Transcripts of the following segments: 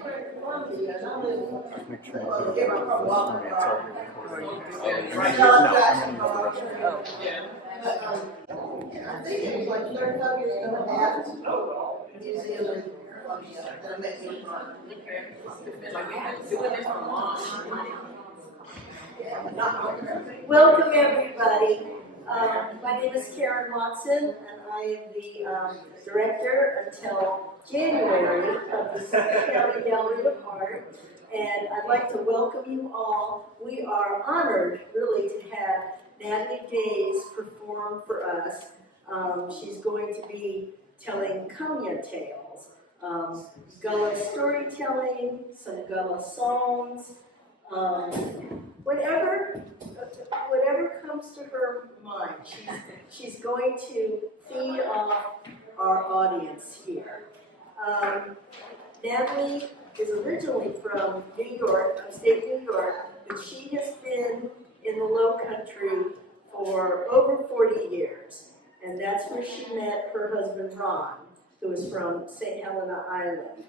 Make sure you get it's already recording. I think it was like 35 years ago at New Zealand. Welcome, everybody. My name is Karen Watson, and I am the director until January of the Sumter County Gallery of Art. And I'd like to welcome you all. We are honored, really, to have Natalie Daise perform for us. She's going to be telling Comeyah tales, Gullah storytelling, some Gullah songs, whatever comes to her mind. She's going to feed off our audience here. Natalie is originally from New York, upstate New York, but she has been in the Low Country for over 40 years. And that's where she met her husband, Ron, who is from St. Helena Island.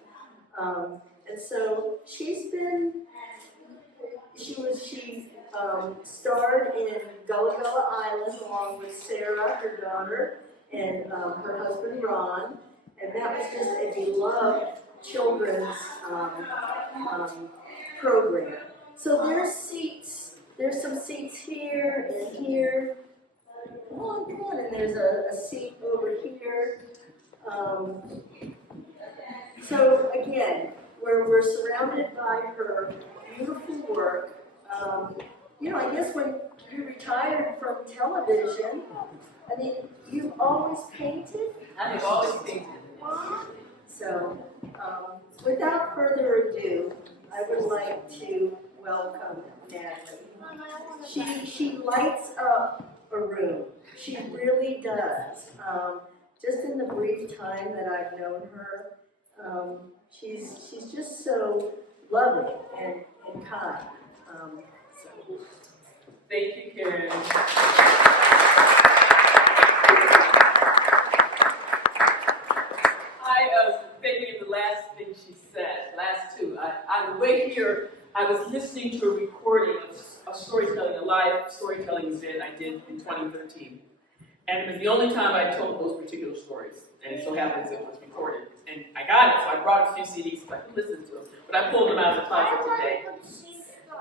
And so she starred in Gullah Gullah Island along with Sarah, her daughter, and her husband, Ron. And that was just a beloved children's program. So there's some seats here and here. Come on, and there's a seat over here. So again, we're surrounded by her beautiful work. I guess when you retired from television, I mean, you've always painted? I've always painted. So, without further ado, I would like to welcome Natalie. She lights up a room. She really does. Just in the brief time that I've known her, she's just so loving and kind. Thank you, Karen. Thinking of the last thing she said, last two. On the way here, I was listening to a recording of storytelling, a live storytelling event I did in 2013. And it was the only time I told those particular stories. And it so happens it was recorded. And I got it, so I brought a few CDs so I could listen to them. But I pulled them out of the closet today.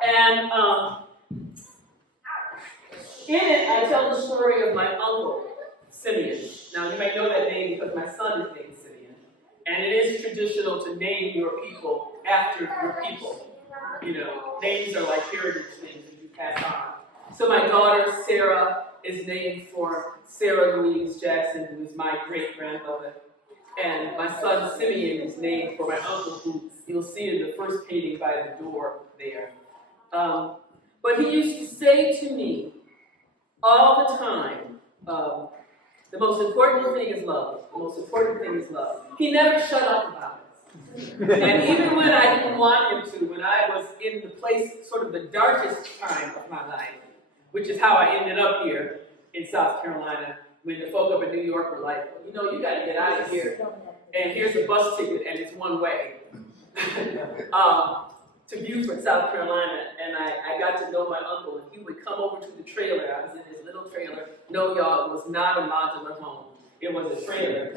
And in it, I tell the story of my uncle, Simeon. Now, you may know that name because my son is named Simeon. And it is traditional to name your people after your people. Names are like heritage names that you pass on. So my daughter, Sarah, is named for Sarah Louise Jackson, who is my great-grandmother. And my son, Simeon, is named for my uncle, who you'll see in the first painting by the door there. But he used to say to me all the time, the most important thing is love. The most important thing is love. He never shut up about it. And even when I didn't want him to, when I was in the place, sort of the darkest time of my life, which is how I ended up here in South Carolina, when the folk up in New York were like, you got to get out of here. And here's a bus ticket, and it's one way to Beaufort, South Carolina. And I got to know my uncle, and he would come over to the trailer. I was in his little trailer. No, y'all, it was not a modular home. It was a trailer.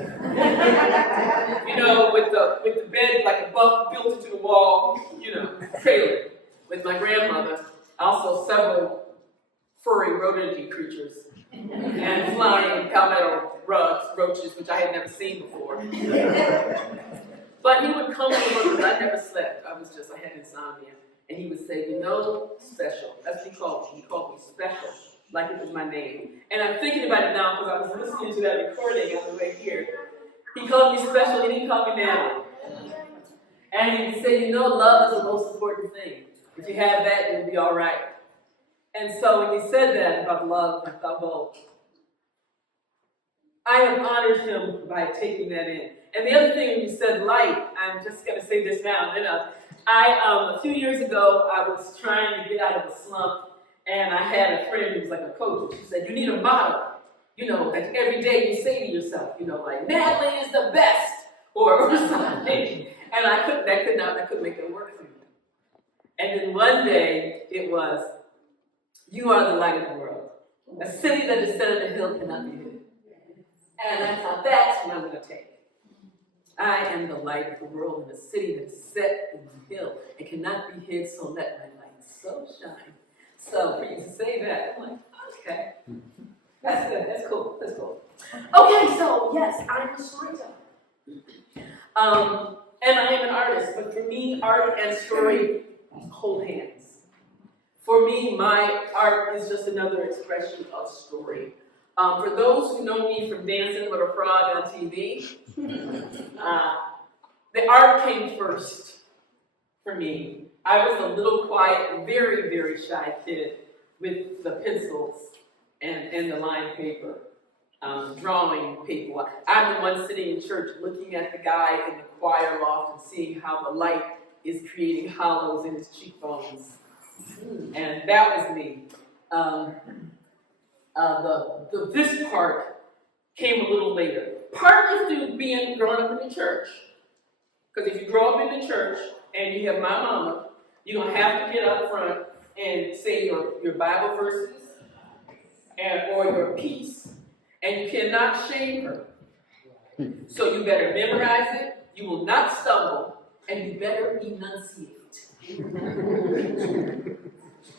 With the bed like a bunk built into the wall, trailer. With my grandmother, also several furry rodent creatures, and flying palmetto roaches, which I had never seen before. But he would come over because I never slept. I had insomnia. And he would say, special. That's what he called me. He called me special, like it was my name. And I'm thinking about it now because I was listening to that recording on the way here. He called me special, he didn't call me Natalie. And he would say, love is the most important thing. If you have that, you'll be all right. And so when he said that about love, I thought, well, I have honored him by taking that in. And the other thing, when you said light, I'm just going to say this now. A few years ago, I was trying to get out of a slump, and I had a friend who was like a coach. She said, you need a motto, that every day you say to yourself, like, Natalie is the best, or something. And And I couldn't make that work for me. And then one day it was, you are the light of the world. A city that is set on a hill cannot be hidden. And I thought, that's what I'm going to take. I am the light of the world in a city that is set in the hill and cannot be hid, so let my light so shine. So for you to say that, I'm like, okay. That's good, that's cool, that's cool. Okay, so yes, I'm a storyteller. And I am an artist, but for me, art and story hold hands. For me, my art is just another expression of story. For those who know me from Dancing with a Frog on TV, the art came first for me. I was a little quiet, very, very shy kid with the pencils and the lined paper, drawing people. I'm the one sitting in church looking at the guy in the choir loft and seeing how the light is creating hollows in his cheekbones. And that was me. This part came a little later. Partly through growing up in the church. Because if you grow up in the church and you have my mama, you're going to have to get up front and say your Bible verses or your piece. And you cannot shame her. So you better memorize it, you will not stumble, and you better enunciate.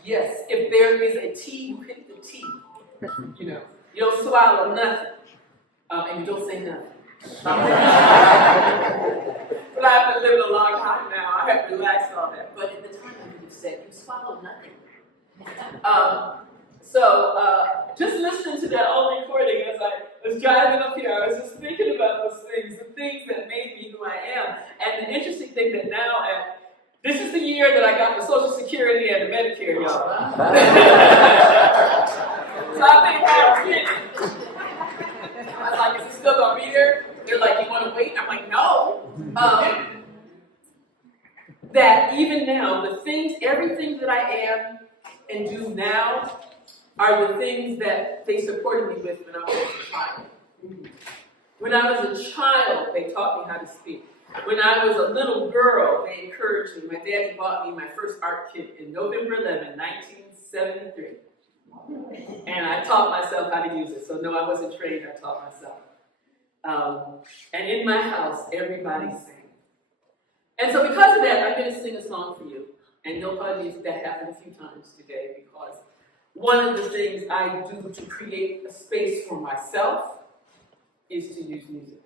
Yes, if there is a T, you hit the T. You don't swallow nothing, and you don't say nothing. But I've been living a long time now. I have relaxed all that. But at the time, I would have said, you swallow nothing. Just listening to that old recording as I was driving up here, I was just thinking about those things, the things that made me who I am. And the interesting thing that now, this is the year that I got the Social Security and the Medicare, y'all. So I think I was kidding. I was like, is it still gonna be there? They're like, you want to wait? I'm like, no. That even now, everything that I am and do now are the things that they supported me with when I was a child. When I was a child, they taught me how to speak. When I was a little girl, they encouraged me. My daddy bought me my first art kit in November 11, 1973. And I taught myself how to use it. So no, I wasn't trained, I taught myself. And in my house, everybody sang. And so because of that, I'm going to sing a song for you. And you'll probably see that happen a few times today because one of the things I do to create a space for myself is to use music.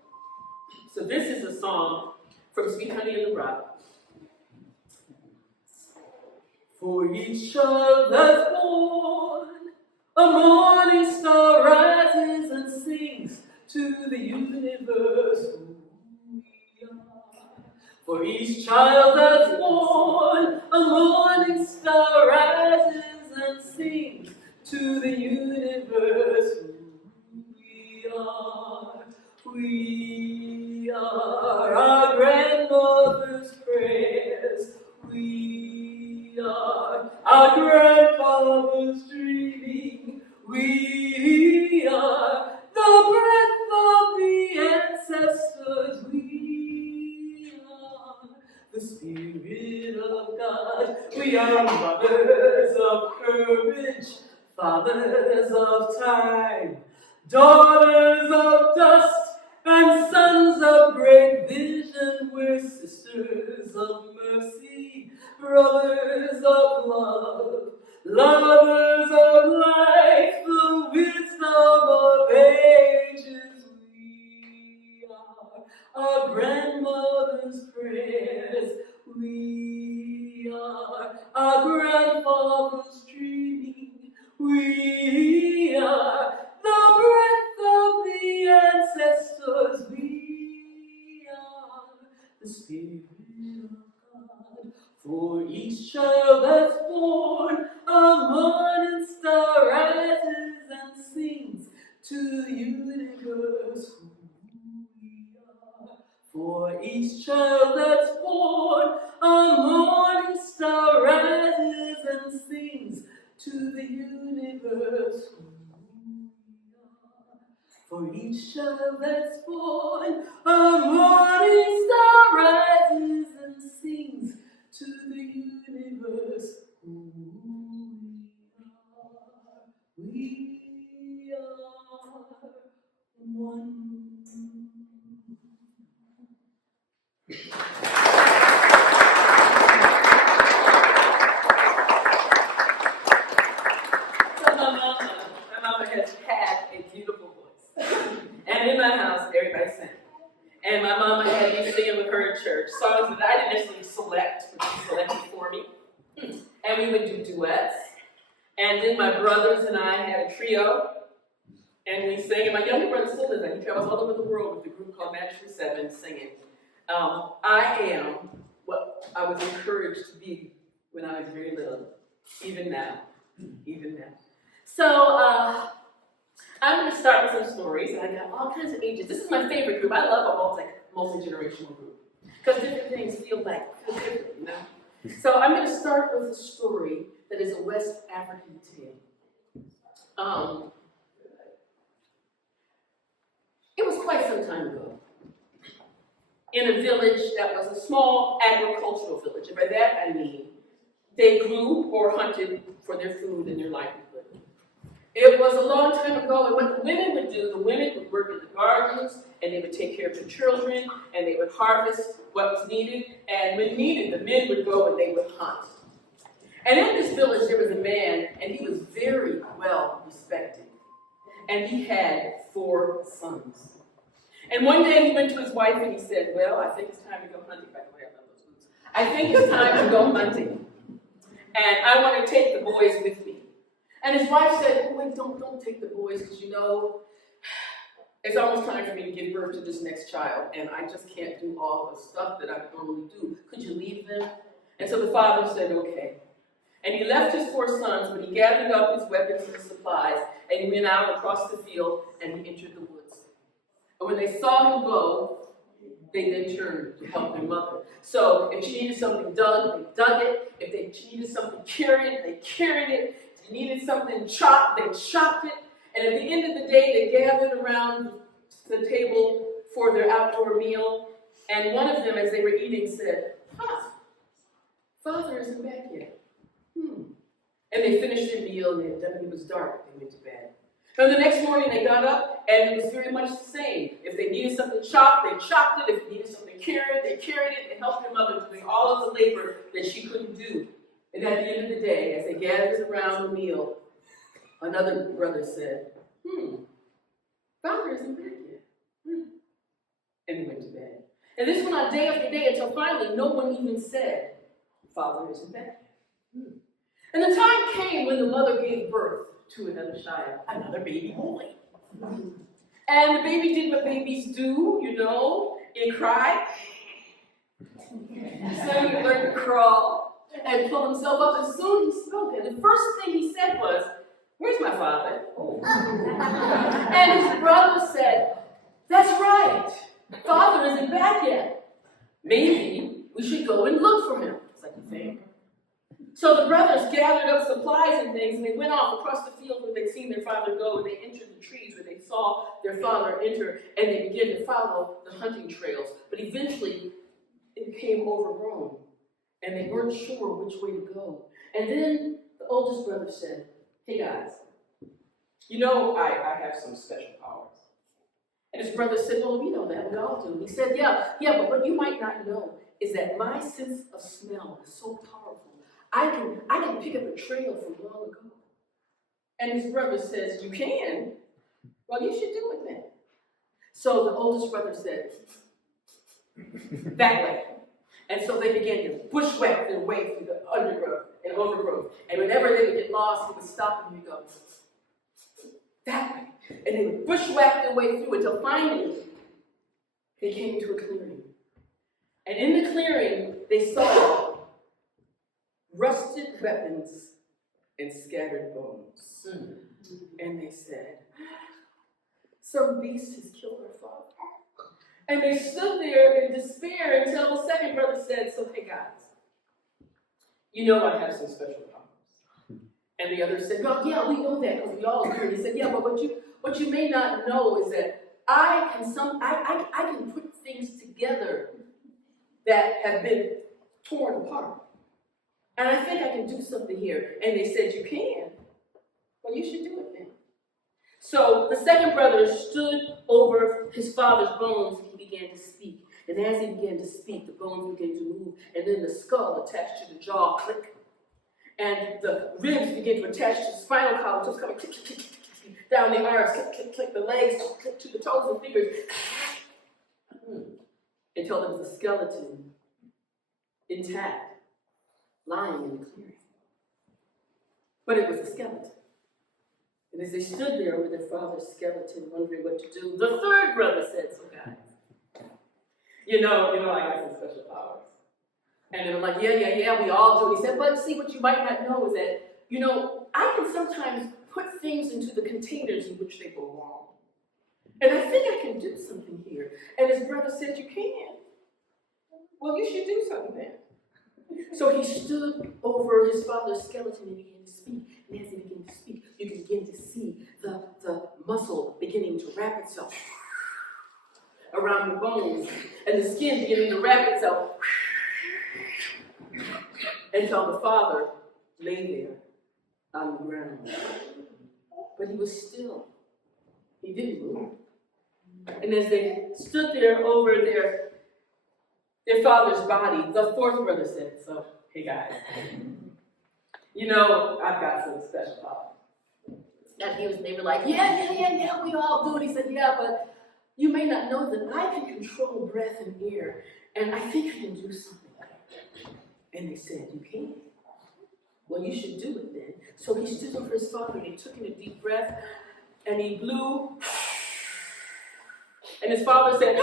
So this is a song from Sweet Honey in the Rock. For each child that's born, a morning star rises and sings to the universe who we are. For each child that's born, a morning star rises and sings to the universe who we are. We are our grandmother's prayers. We are our grandfather's dreaming. We are the breath of the ancestors. We are the Spirit of God. We are mothers of courage, fathers of time, daughters of dust, and sons of great vision. We're sisters of mercy, brothers of love, lovers of life, the wisdom of ages. We are our grandmother's prayers. We are our grandfather's dreaming. We are the breath of the ancestors. We are the Spirit of God. For each child that's born, a morning star rises and sings to the universe who we are. For each child that's born, a morning star rises and sings to the universe who we are. For each child that's born, a morning star rises So my mama has had a beautiful voice. And in my house, everybody sang. And my mama had me singing with her in church, songs that I didn't necessarily select, but she selected for me. And we would do duets. And then my brothers and I had a trio. And we sang, and my younger brother still does that. He travels all over the world with a group called Magic 7 singing. I am what I was encouraged to be when I was very little, even now. So I'm going to start with some stories, and I got all kinds of ages. This is my favorite group. I love a multi-generational group because different things feel different, you know? So I'm going to start with a story that is a West African tale. It was quite some time ago in a village that was a small agricultural village, and by that I mean they grew or hunted for their food and their livelihood. It was a long time ago, and what the women would do, the women would work in the gardens, and they would take care of the children, and they would harvest what was needed, and when needed, the men would go and they would hunt. And in this village, there was a man, and he was very well respected, and he had 4 sons. And one day he went to his wife and he said, well, I think it's time to go hunting. By the way, I love those boots. I think it's time to go hunting. And I want to take the boys with me. And his wife said, oh, wait, don't take the boys, because you know, it's almost time for me to give birth to this next child, and I just can't do all the stuff that I normally do. Could you leave them? And so the father said, okay. And he left his 4 sons, but he gathered up his weapons and supplies, and he went out across the field, and he entered the woods. And when they saw him go, they then turned to help their mother. So if she needed something dug, they dug it. If she needed something carried, they carried it. If she needed something chopped, they chopped it. And at the end of the day, they gathered around the table for their outdoor meal. And one of them, as they were eating, said, Father isn't back yet. And they finished their meal, and it was dark. They went to bed. So the next morning, they got up, and it was very much the same. If they needed something chopped, they chopped it. If they needed something carried, they carried it. They helped their mother doing all of the labor that she couldn't do. And at the end of the day, as they gathered around the meal, another brother said, Father isn't back yet. And they went to bed. And this went on day after day until finally no one even said, Father isn't back yet. And the time came when the mother gave birth to another child, another baby boy. And the baby did what babies do, you know. It cried. So he learned to crawl and pull himself up, and soon he spoke. And the first thing he said was, where's my father? And his brother said, that's right. Father isn't back yet. Maybe we should go and look for him. It's like a thing. So the brothers gathered up supplies and things, and they went off across the field where they'd seen their father go, and they entered the trees where they saw their father enter, and they began to follow the hunting trails. But eventually, it became overgrown, and they weren't sure which way to go. And then the oldest brother said, hey guys, you know I have some special powers. And his brother said, well, we know that, we all do. And he said, yeah, but what you might not know is that my sense of smell is so powerful. I can pick up a trail from long ago. And his brother says, you can? Well, you should do it then. So the oldest brother said, that way. And so they began to bushwhack their way through the undergrowth and overgrowth. And whenever they would get lost, he would stop and he'd go, that way. And they would bushwhack their way through until finally they came to a clearing. And in the clearing, they saw rusted weapons and scattered bones. And they said, some beast has killed our father. And they stood there in despair until the second brother said, so hey guys, you know I have some special powers. And the other said, well, yeah, we know that because we all do. And he said, yeah, but what you may not know is that I can put things together that have been torn apart. And I think I can do something here. And they said, you can? Well, you should do it then. So the second brother stood over his father's bones and he began to speak. And as he began to speak, the bones began to move, and then the skull attached to the jaw click. And the ribs began to attach to the spinal column, so it's coming click, click, click, click, click, down the arms, click, click, click, the legs, click, click, to the toes and fingers, until there was a skeleton intact, lying in the clearing. But it was a skeleton. And as they stood there over their father's skeleton, wondering what to do, the third brother said, so guys, you know, I got some special powers. And they were like, yeah, we all do. He said, but see, what you might not know is that, you know, I can sometimes put things into the containers in which they belong. And I think I can do something here. And his brother said, you can. Well, you should do something then. So he stood over his father's skeleton and began to speak. And as he began to speak, you can begin to see the muscle beginning to wrap itself around the bones, and the skin beginning to wrap itself until the father lay there on the ground. But he was still. He didn't move. And as they stood there over their father's body, the fourth brother said, so, hey guys, you know, I've got some special powers. And they were like, yeah, we all do. And he said, yeah, but you may not know that I can control breath and air, and I think I can do something like that. And they said, you can? Well, you should do it then. So he stood over his father, and he took in a deep breath, and he blew. And his father said,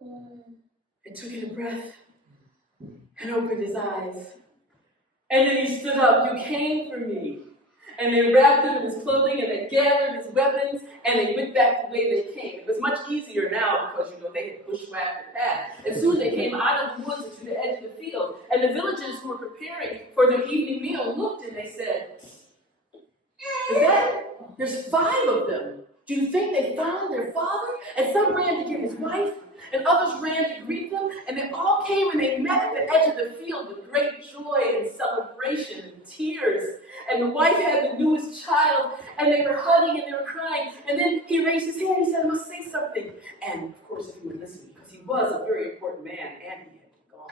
and took in a breath, and opened his eyes. And then he stood up, you came for me. And they wrapped him in his clothing, and they gathered his weapons, and they went back the way they came. It was much easier now because, you know, they had bushwhacked the path. And soon they came out of the woods and to the edge of the field. And the villagers who were preparing for their evening meal looked, and they said, there's 5 of them. Do you think they found their father? And some ran to get his wife, and others ran to greet them, and they all came and they met at the edge of the field with great joy and celebration and tears. And the wife had the newest child, and they were hugging and they were crying. And then he raised his hand and he said, I must say something. And of course, if you would listen, because he was a very important man and he had gone,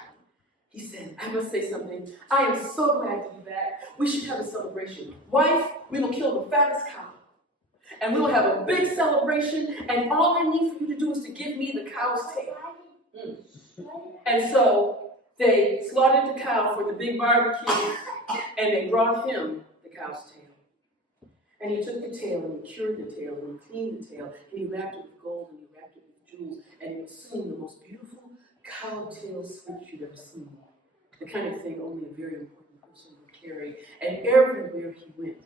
he said, I must say something. I am so glad to be back. We should have a celebration. Wife, we will kill the fattest cow. And we will have a big celebration, and all I need for you to do is to give me the cow's tail. And so they slaughtered the cow for the big barbecue, and they brought him the cow's tail. And he took the tail, and he cured the tail, and he cleaned the tail, and he wrapped it with gold, and he wrapped it with jewels, and it was soon the most beautiful cow tail switch you'd ever seen. The kind of thing only a very important person would carry. And everywhere he went,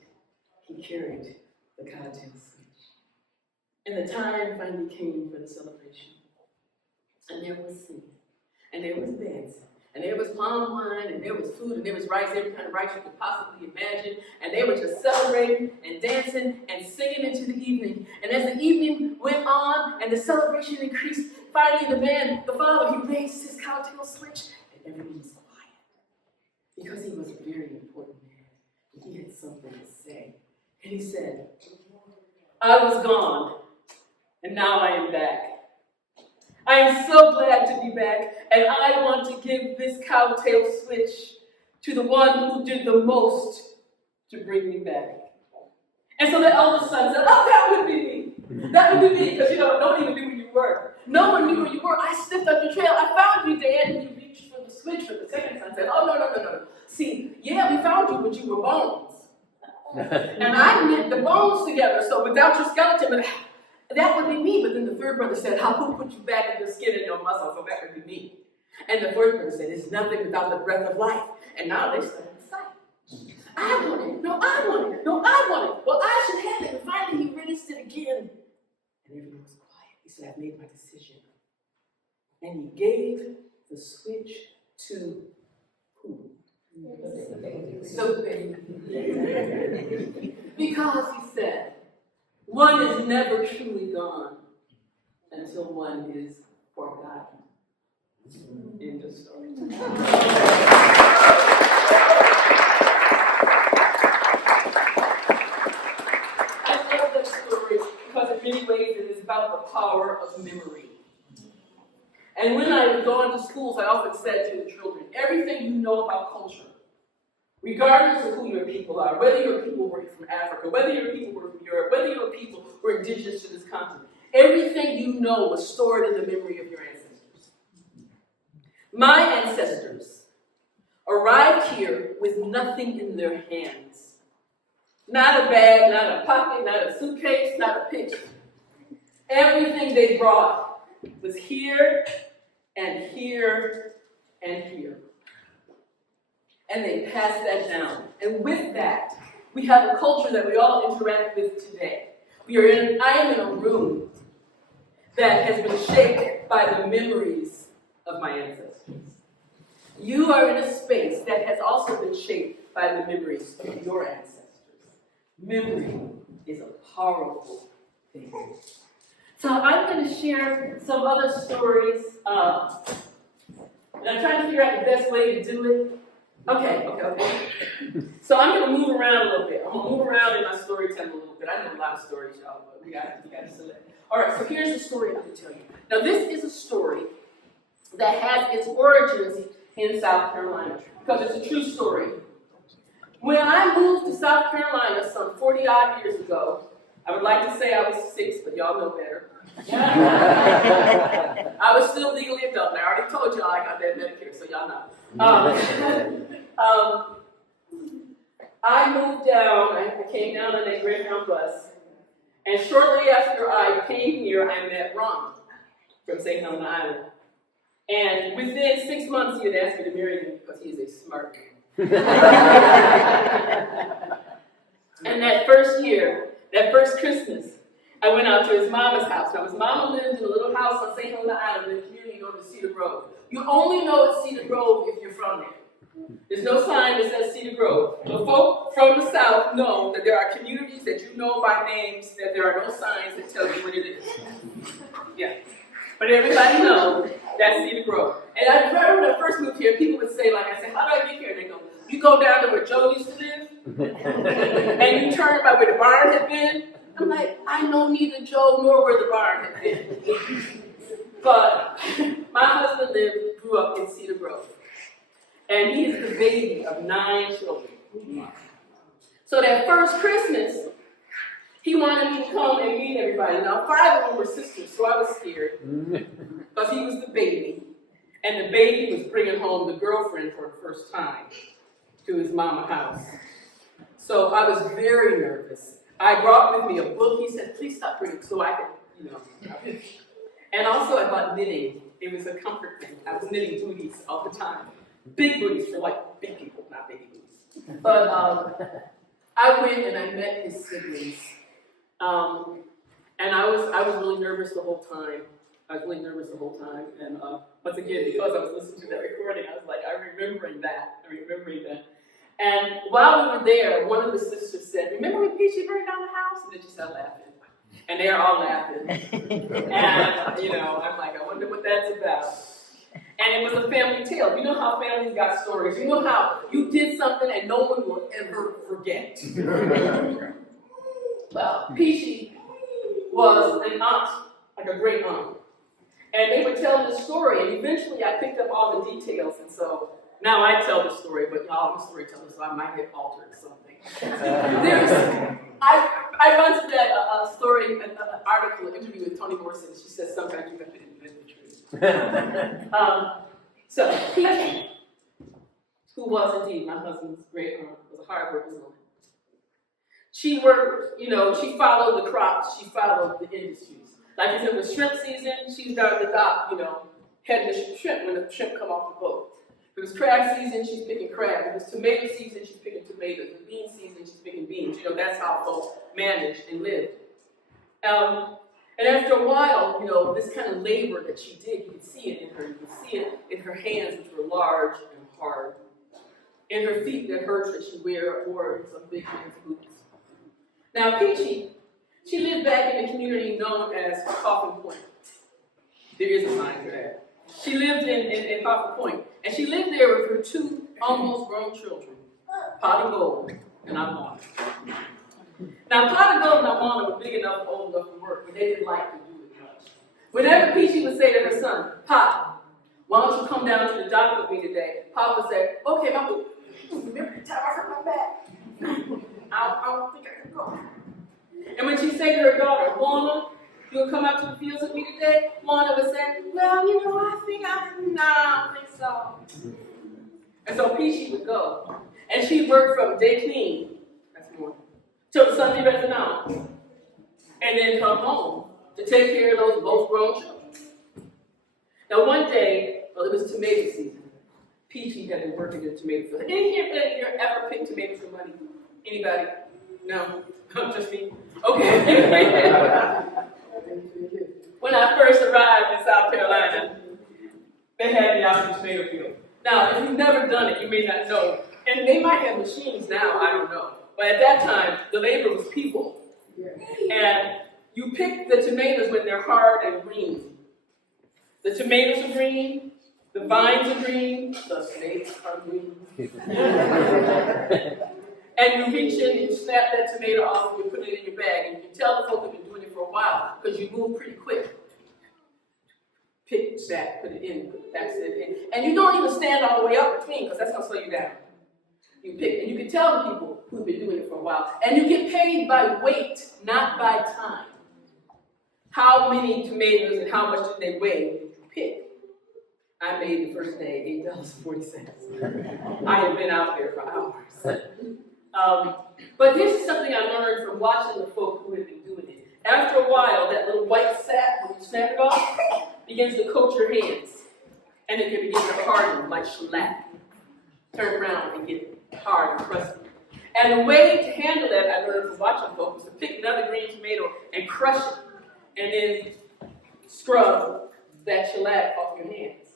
he carried the cowtail switch. And the time finally came for the celebration. And there was singing, and there was dancing, and there was palm wine, and there was food, and there was rice, every kind of rice you could possibly imagine. And they were just celebrating and dancing and singing into the evening. And as the evening went on and the celebration increased, finally the father, he raised his cowtail switch, and everyone was quiet. Because he was a very important man, and he had something to say. And he said, I was gone, and now I am back. I am so glad to be back, and I want to give this cowtail switch to the one who did the most to bring me back. And so the eldest son said, oh, that would be me. That would be me, because, nobody even knew where you were. No one knew where you were. I sniffed up the trail. I found you, Dad, and you reached for the switch. But the second son said, oh, no. See, yeah, we found you, but you were bones. And I knit the bones together, so without your skeleton, that would be me. But then the third brother said, who put you back in your skin and your muscle? So that would be me. And the fourth brother said, it's nothing without the breath of life. And now they started to fight. I want it. No, I want it. No, I want it. Well, I should have it. And finally he raised it again. And everyone was quiet. He said, I've made my decision. And he gave the switch to who? So baby. Because he said, one is never truly gone until one is forgotten. End of story. I love that story because in many ways it is about the power of memory. to schools, I often said to the children, everything you know about culture, regardless of who your people are, whether your people were from Africa, whether your people were from Europe, whether your people were indigenous to this continent, everything you know was stored in the memory of your ancestors. My ancestors arrived here with nothing in their hands. Not a bag, not a pocket, not a suitcase, not a pitch. Everything they brought was here and here and here. And they passed that down. And with that, we have a culture that we all interact with today. I am in a room that has been shaped by the memories of my ancestors. You are in a space that has also been shaped by the memories of your ancestors. Memory is a powerful thing. So I'm going to share some other stories. And I'm trying to figure out the best way to do it. Okay. So I'm going to move around a little bit. I'm going to move around in my storytelling a little bit. I know a lot of stories, y'all, but we got to select. All right, so here's the story I'm going to tell you. Now, this is a story that has its origins in South Carolina, because it's a true story. When I moved to South Carolina some 40-odd years ago, I would like to say I was 6, but y'all know better. I was still legally adult, and I already told y'all I got that Medicare, so y'all know. I moved down, I came down on a Greyhound bus, and shortly after I came here, I met Ron from St. Helena Island. And within 6 months, he had asked me to marry him because he is a smart man. And that first year, that first Christmas, I went out to his mama's house. Now, his mama lived in a little house on St. Helena Island in the community known as Cedar Grove. You only know it's Cedar Grove if you're from there. There's no sign that says Cedar Grove. The folk from the South know that there are communities that you know by names, that there are no signs that tell you what it is. Yeah. But everybody knows that's Cedar Grove. And I remember when I first moved here, people would say, like, I said, how do I get here? And they go, you go down to where Joe used to live, and you turn by where the barn had been. I'm like, I know neither Joe nor where the barn had been. But my husband grew up in Cedar Grove. And he is the baby of 9 children. So that first Christmas, he wanted me to come and meet everybody. Now, 5 of them were sisters, so I was scared. Because he was the baby. And the baby was bringing home the girlfriend for the first time to his mama house. So I was very nervous. I brought with me a book. He said, please stop reading so I could, And also I bought knitting. It was a comfort thing. I was knitting booties all the time. Big booties for like big people, not baby booties. But I went and I met his siblings. And I was really nervous the whole time. And once again, because I was listening to that recording, I was like, I'm remembering that. And while we were there, one of the sisters said, remember when Peachy burned down the house? And then she started laughing. And they're all laughing. And, I'm like, I wonder what that's about. And it was a family tale. You know how families got stories. You know how you did something and no one will ever forget. Well, Peachy was an aunt, like a great aunt. And they would tell the story, and eventually I picked up all the details, and so now I tell the story, but y'all, I'm a storyteller, so I might have altered something. I once read a story, an article, an interview with Toni Morrison, and she says sometimes you have to invent the truth. So Peachy, who was indeed my husband's great aunt, was a hard-working woman. She worked, she followed the crops, she followed the industries. Like if it was shrimp season, she was down at the dock, heading the shrimp when the shrimp come off the boat. If it was crab season, she's picking crab. If it was tomato season, she's picking tomatoes. If it was bean season, she's picking beans. That's how folks managed and lived. And after a while, this kind of labor that she did, you could see it in her. You could see it in her hands, which were large and hard. In her feet that hurt that she wore some big men's boots. Now, Peachy, she lived back in a community known as Coffin Point. There is a sign for that. She lived in Coffin Point, and she lived there with her 2 almost grown children, Pot of Gold and Awana. Now, Pot of Gold and Awana were big enough, old enough to work, but they didn't like to do it much. Whenever Peachy would say to her son, Pot, why don't you come down to the doctor with me today? Papa said, okay, Mama, remember the time I hurt my back? I don't think I can go. And when she said to her daughter, Lorna, you'll come out to the fields with me today? Lorna would say, well, you know, I don't think so. And so Peachy would go. And she'd work from day clean, that's more, till Sunday resident, and then come home to take care of those both grown children. Now one day, well, it was tomato season. Peachy had been working in the tomato field. Any here ever picked tomatoes for money? Anybody? No? Just me? Okay. When I first arrived in South Carolina, they had me out in the tomato field. Now, if you've never done it, you may not know. And they might have machines now, I don't know. But at that time, the labor was people. And you pick the tomatoes when they're hard and green. The tomatoes are green, the vines are green, the snakes are green. And you reach in and you snap that tomato off and you put it in your bag. And you can tell the folk have been doing it for a while because you move pretty quick. Pick, snap, put it in, that's it in. And you don't even stand all the way up between because that's going to slow you down. You pick, and you can tell the people who've been doing it for a while. And you get paid by weight, not by time. How many tomatoes and how much did they weigh did you pick? I made the first day $8.40. I had been out there for hours. But this is something I learned from watching the folk who had been doing it. After a while, that little white sap, when you snap it off, begins to coat your hands. And it can begin to harden like shellac. Turn around and get hard and crusty. And the way to handle that, I learned from watching folk, was to pick another green tomato and crush it. And then scrub that shellac off your hands.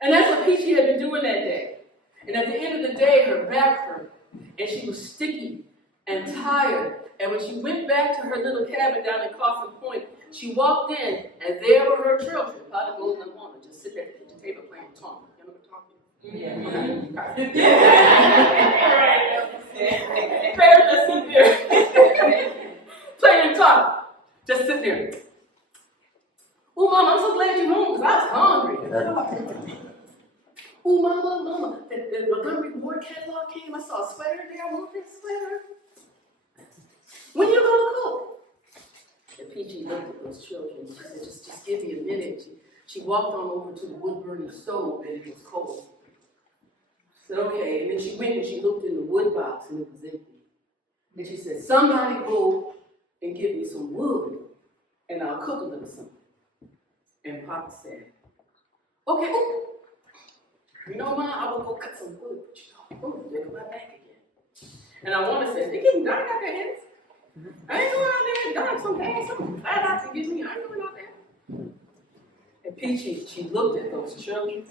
And that's what Peachy had been doing that day. And at the end of the day, her back hurt. And she was sticky and tired. And when she went back to her little cabin down in Coffin Point, she walked in, and there were her children, Pot of Gold and Woman, just sitting at the kitchen table playing Tonk. You know what I'm talking? Yeah. Just sit there. Playing Tonk. Just sit there. Oh, Mama, I'm so glad you're home, because I was hungry. Oh, Mama, the Montgomery Ward catalog came. I saw a sweater there. I want that sweater. When you gonna cook? And Peachy looked at those children. She said, just give me a minute. She walked on over to the wood-burning stove, and it was cold. She said, okay. And then she went and she looked in the wood box, and it was empty. And she said, somebody go and get me some wood, and I'll cook a little something. And Papa said, okay, ooh. You know, Mom, I will go cut some wood, but you know, there go my back again. And I want to say, they're getting dark out there, hands. I ain't going out there and dark some hands, some flat out to get me. I ain't going out there. And Peachy, she looked at those children,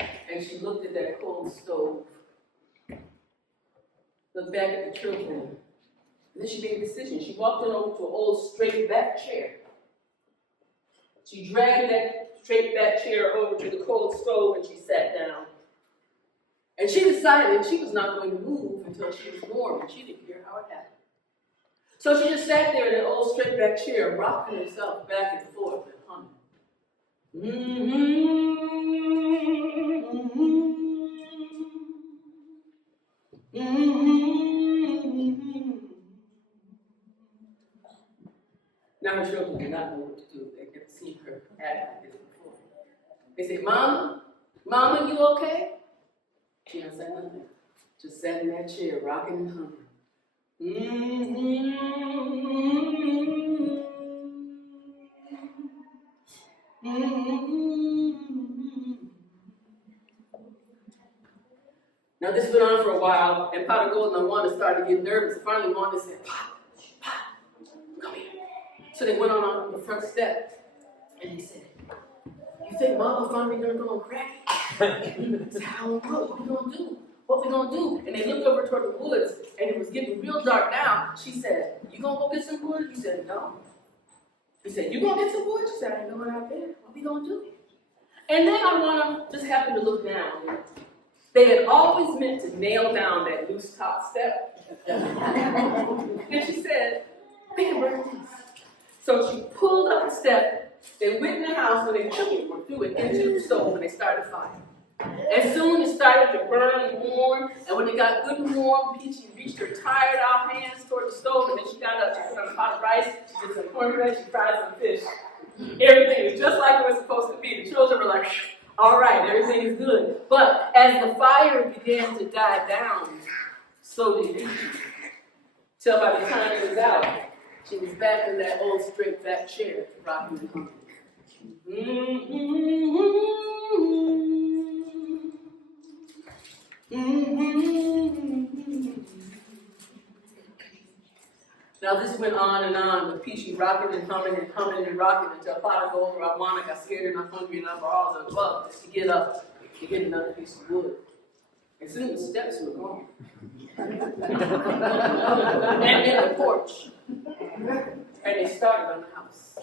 and she looked at that cold stove, looked back at the children, and then she made a decision. She walked on over to an old straight back chair. She dragged that straight back chair over to the cold stove and she sat down. And she decided she was not going to move until she was warm, and she didn't care how it happened. So she just sat there in an old straight back chair, rocking herself back and forth and humming. Now her children did not know what to do. They'd never seen her act like this before. They said, Mama, you okay? She didn't say nothing. Just sat in that chair, rocking and humming. Now this went on for a while, and Pot of Gold and Wanda started to get nervous. And finally Wanda said, Pop, come here. So they went on the front step, and he said, you think Mama finally gonna go and crack it? What we gonna do? What we gonna do? And they looked over toward the woods, and it was getting real dark now. She said, you gonna go get some wood? He said, no. He said, you gonna get some wood? She said, I ain't going out there. What we gonna do? And then Wanda just happened to look down. They had always meant to nail down that loose top step. And she said, we can burn this. So she pulled up the step They went in the house and they threw it into the stove and they started fire. As soon as it started to burn and warm, and when it got good and warm, Peachy reached her tired out hands toward the stove, and then she got up, she put on a pot of rice, she did some cornbread, she fried some fish. Everything was just like it was supposed to be. The children were like, all right, everything is good. But as the fire began to die down, so did Peachy. Till by the time it was out, she was back in that old straight back chair, rocking and humming. Now this went on and on with Peachy rocking and humming and humming and rocking until Pot of Gold or Awana got scared enough, hungry enough, or all the above to get up to get another piece of wood. And soon the steps were gone. And in the porch. And they started on the house.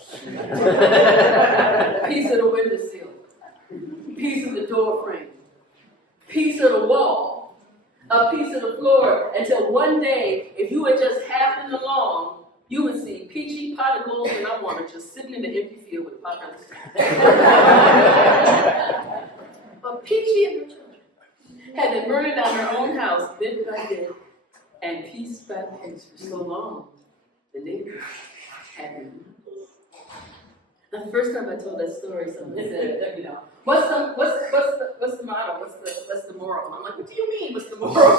A piece of the windowsill, a piece of the door frame, a piece of the wall, a piece of the floor, until one day, if you had just happened along, you would see Peachy, Pot of Gold, and Awana just sitting in the empty field with a pot of gold. But Peachy and her children had been burning down her own house bit by bit and piece by piece for so long, the neighbors had been. Now, the first time I told that story, someone said, you know, what's the motto? What's the moral? I'm like, what do you mean? What's the moral?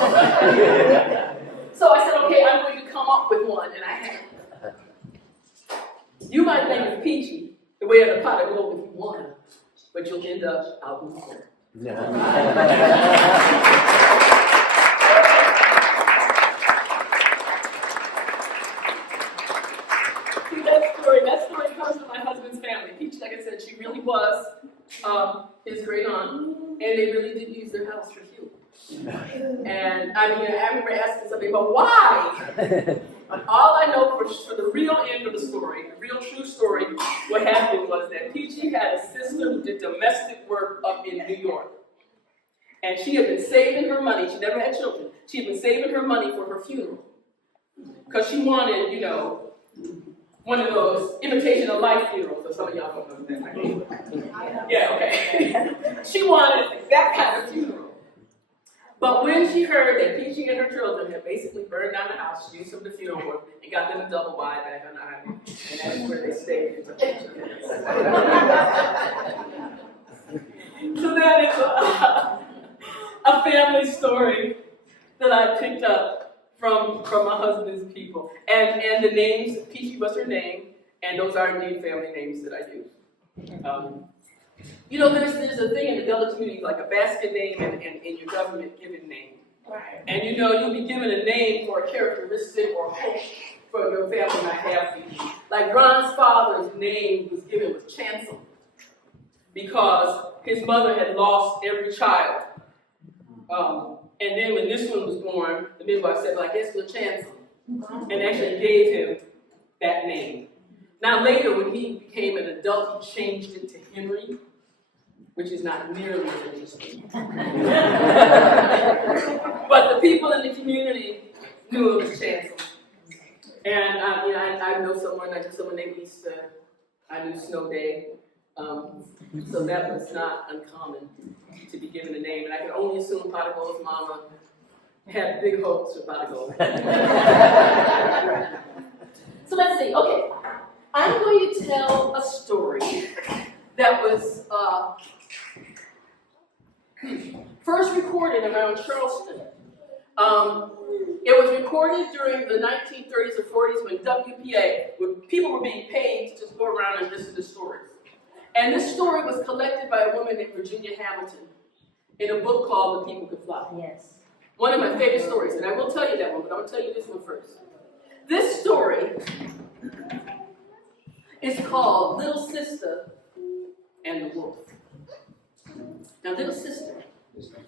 So I said, okay, I'm going to come up with one, and I have. You might think it's Peachy, the way of the pot of gold if you want, but you'll end up out in the cold. That story comes from my husband's family. Peachy, like I said, she really was his great aunt, and they really did use their house for fuel. And I mean, I remember asking somebody, but why? All I know for the real end of the story, the real true story, what happened was that Peachy had a sister who did domestic work up in New York. And she had been saving her money. She never had children. She had been saving her money for her funeral. Because she wanted, you know, one of those imitation of life funerals, or some of y'all don't know that. Yeah, okay. She wanted that kind of funeral. But when she heard that Peachy and her children had basically burned down the house, she used some of the funeral work and got them a double wide back on the island. And that's where they stayed until Peachy. So that is a family story that I picked up from my husband's people. And the names, Peachy was her name, and those are indeed family names that I use. You know, there's a thing in the Gullah community, like a basket name and your government given name. Right. And you know, you'll be given a name for a characteristic or hope for your family might have for you. Like Ron's father's name was given was Chancellor, because his mother had lost every child. And then when this one was born, the midwife said, well, I guess we'll Chancellor, and actually gave him that name. Now later, when he became an adult, he changed it to Henry, which is not nearly as interesting. But the people in the community knew it was Chancellor. And I know someone named Easter. I knew Snow Day. So that was not uncommon to be given a name. And I can only assume Pot of Gold's mama had big hopes for Pot of Gold. So let's see. Okay, I'm going to tell a story that was first recorded around Charleston. It was recorded during the 1930s or 40s when WPA, when people were being paid to just go around and listen to stories. And this story was collected by a woman named Virginia Hamilton in a book called The People Could Fly. Yes. One of my favorite stories, and I will tell you that one, but I'm going to tell you this one first. This story is called Little Sister and the Wolf. Now, Little Sister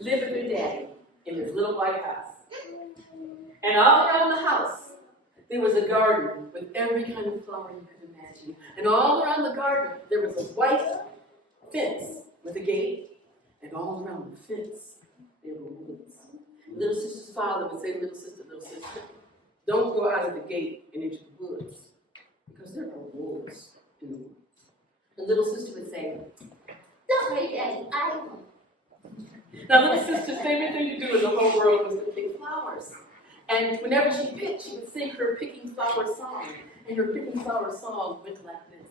lived with her daddy in this little white house. And all around the house, there was a garden with every kind of flower you could imagine. And all around the garden, there was a white fence with a gate. And all around the fence, there were woods. Little sister's father would say, little sister, don't go out of the gate and into the woods, because there are wolves in the woods. the little sister would say, Don't worry, Daddy, I will. now little sister's favorite thing to do in the whole world was to pick flowers. And whenever she picked, she would sing her picking flower song. And her picking flower song went like this.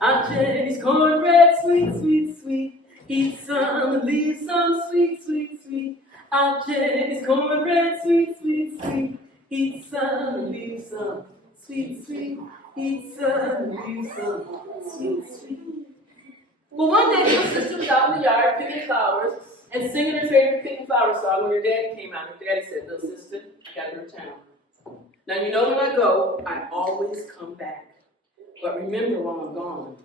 Aunt Jenny's cornbread, sweet, sweet, sweet. Eat some, leave some, sweet, sweet, sweet. Aunt Jenny's cornbread, sweet, sweet, sweet. Eat some, leave some, sweet, sweet. Eat some, leave some, sweet, sweet. Well, one day, little sister was out in the yard picking flowers and singing her favorite picking flower song when her daddy came out. Her daddy said, little sister, I gotta go to town. Now, you know when I go, I always come back. But remember while I'm gone,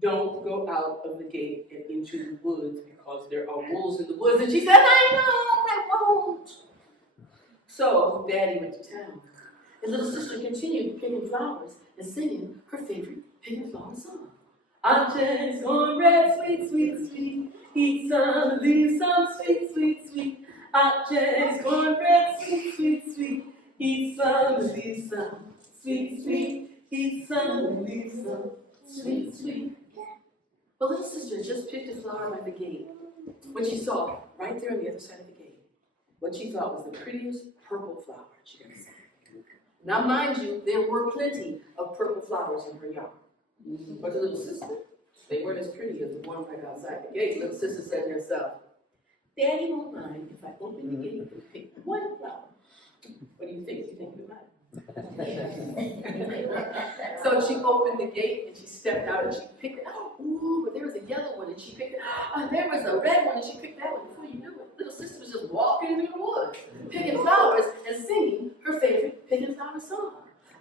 don't go out of the gate and into the woods because there are wolves in the woods. And she said, I know, I won't. So, Daddy went to town. And little sister continued picking flowers and singing her favorite picking flower song. Aunt Jenny's cornbread, sweet, sweet, sweet. Eat some, leave some, sweet, sweet, sweet. Aunt Jenny's cornbread, sweet, sweet, sweet. Eat some, leave some, sweet, sweet. Eat some, leave some, sweet, sweet. But little sister just picked a flower by the gate when she saw right there on the other side of the gate what she thought was the prettiest purple flower she ever seen. Now, mind you, there were plenty of purple flowers in her yard. But the little sister, they weren't as pretty as the one right outside the gate. Little sister said to herself, Daddy won't mind if I open the gate and pick one flower. What do you think? You think he might? So she opened the gate and she stepped out and she picked it. Ooh, but there was a yellow one and she picked it. Oh, there was a red one and she picked that one. Before you knew it, little sister was just walking through the woods, picking flowers and singing her favorite picking flower song.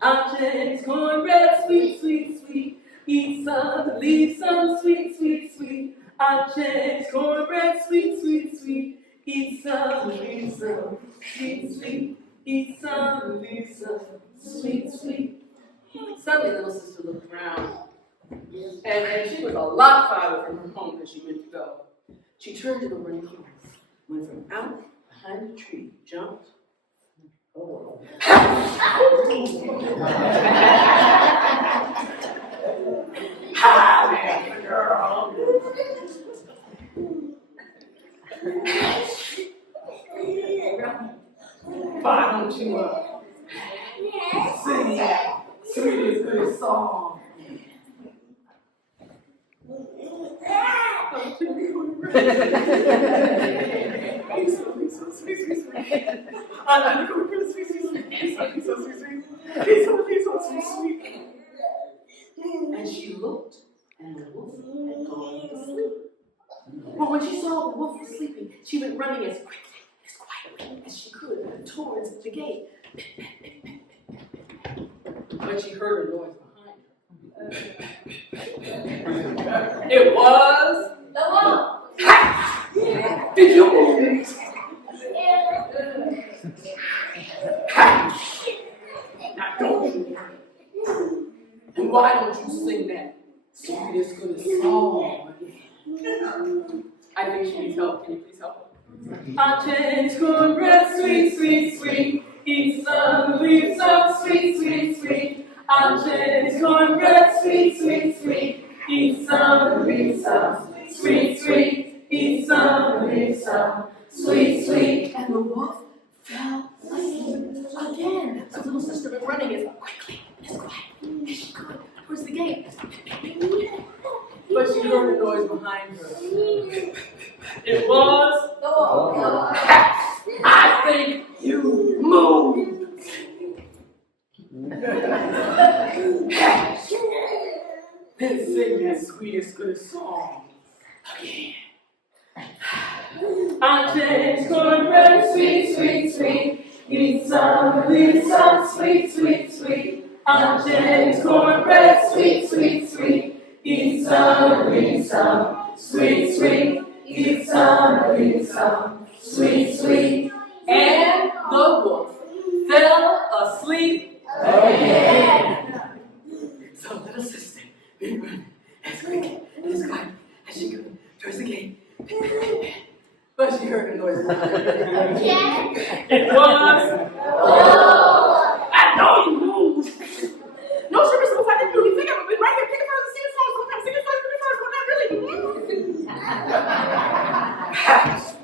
Aunt Jenny's cornbread, sweet, sweet, sweet. Eat some, leave some, sweet, sweet, sweet. Aunt Jenny's cornbread, sweet, sweet, sweet. Eat some, leave some, sweet, sweet. Eat some, leave some, sweet, sweet. Suddenly, little sister looked around, and she was a lot farther from her home than she meant to go. She turned to the running horse, went from out behind the tree, jumped. Oh. Hi there, girl. Why don't you sing that sweetest little song? And she looked, and the wolf had gone to sleep. But when she saw the wolf was sleeping, she went running as quickly, as quietly as she could towards the gate. But she heard a noise behind her. It was The wolf. Did you move? Now don't you worry. And why don't you sing that sweetest good song again? I think she needs help. Can you please help her? Aunt Jenny's cornbread, sweet, sweet, sweet. Eat some, leave some, sweet, sweet, sweet. Aunt Jenny's cornbread, sweet, sweet, sweet. Eat some, leave some, sweet, sweet. Eat some, leave some, sweet, sweet. And the wolf fell asleep again. So little sister went running as quickly and as quietly as she could towards the gate. But she heard a noise behind her. It was The wolf. I think you moved. Then sing that sweetest good song again. Aunt Jenny's cornbread, sweet, sweet, sweet. Eat some, leave some, sweet, sweet, sweet. Aunt Jenny's cornbread, sweet, sweet, sweet. Eat some, leave some, sweet, sweet. Eat some, leave some, sweet, sweet. And the wolf fell asleep again. So little sister went running as quickly and as quiet as she could towards the gate. But she heard a noise behind her. It was. Oh. I know you moved. No, sure, Mr. Wolf, I didn't move. You think I would have been right here picking her the same song sometime, singing something. Pass.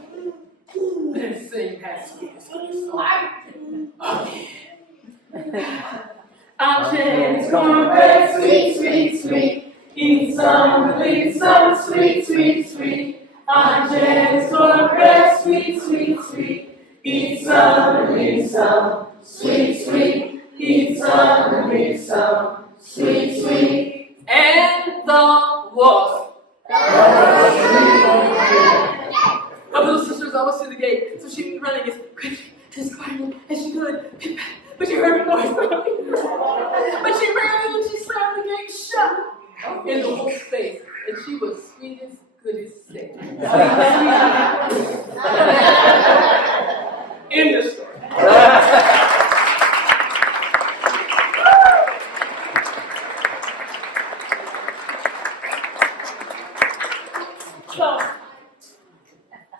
Then sing pass me this good song. I'm Jen's cornbread, sweet, sweet, sweet. Eat some, sweet, sweet, sweet. I'm Jen's cornbread, sweet, sweet, sweet. Eat some, sweet, sweet. Eat some, sweet, sweet. And the wolf. My little sister was almost to the gate, so she was running as quickly, as quietly as she could. But she heard a noise coming. But she ran and she slammed the gate shut in the wolf's face. And she was sweet as good as sick. End of story. So,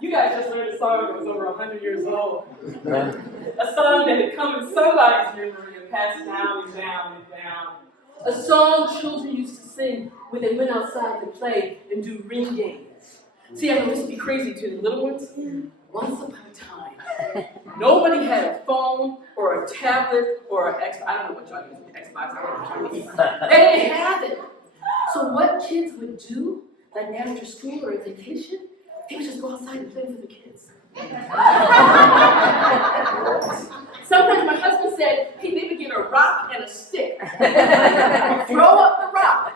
you guys just learned a song that was over 100 years old. A song that had come in somebody's memory and passed down and down and down. A song children used to sing when they went outside to play and do ring games. See, I know this would be crazy to the little ones. Once upon a time, nobody had a phone or a tablet or an Xbox. I don't know what y'all use, Xbox. I don't know what y'all use. They didn't have it. So what kids would do, like after school or vacation, they would just go outside and play with the kids. Sometimes my husband said, hey, they would get a rock and a stick. Throw up the rock.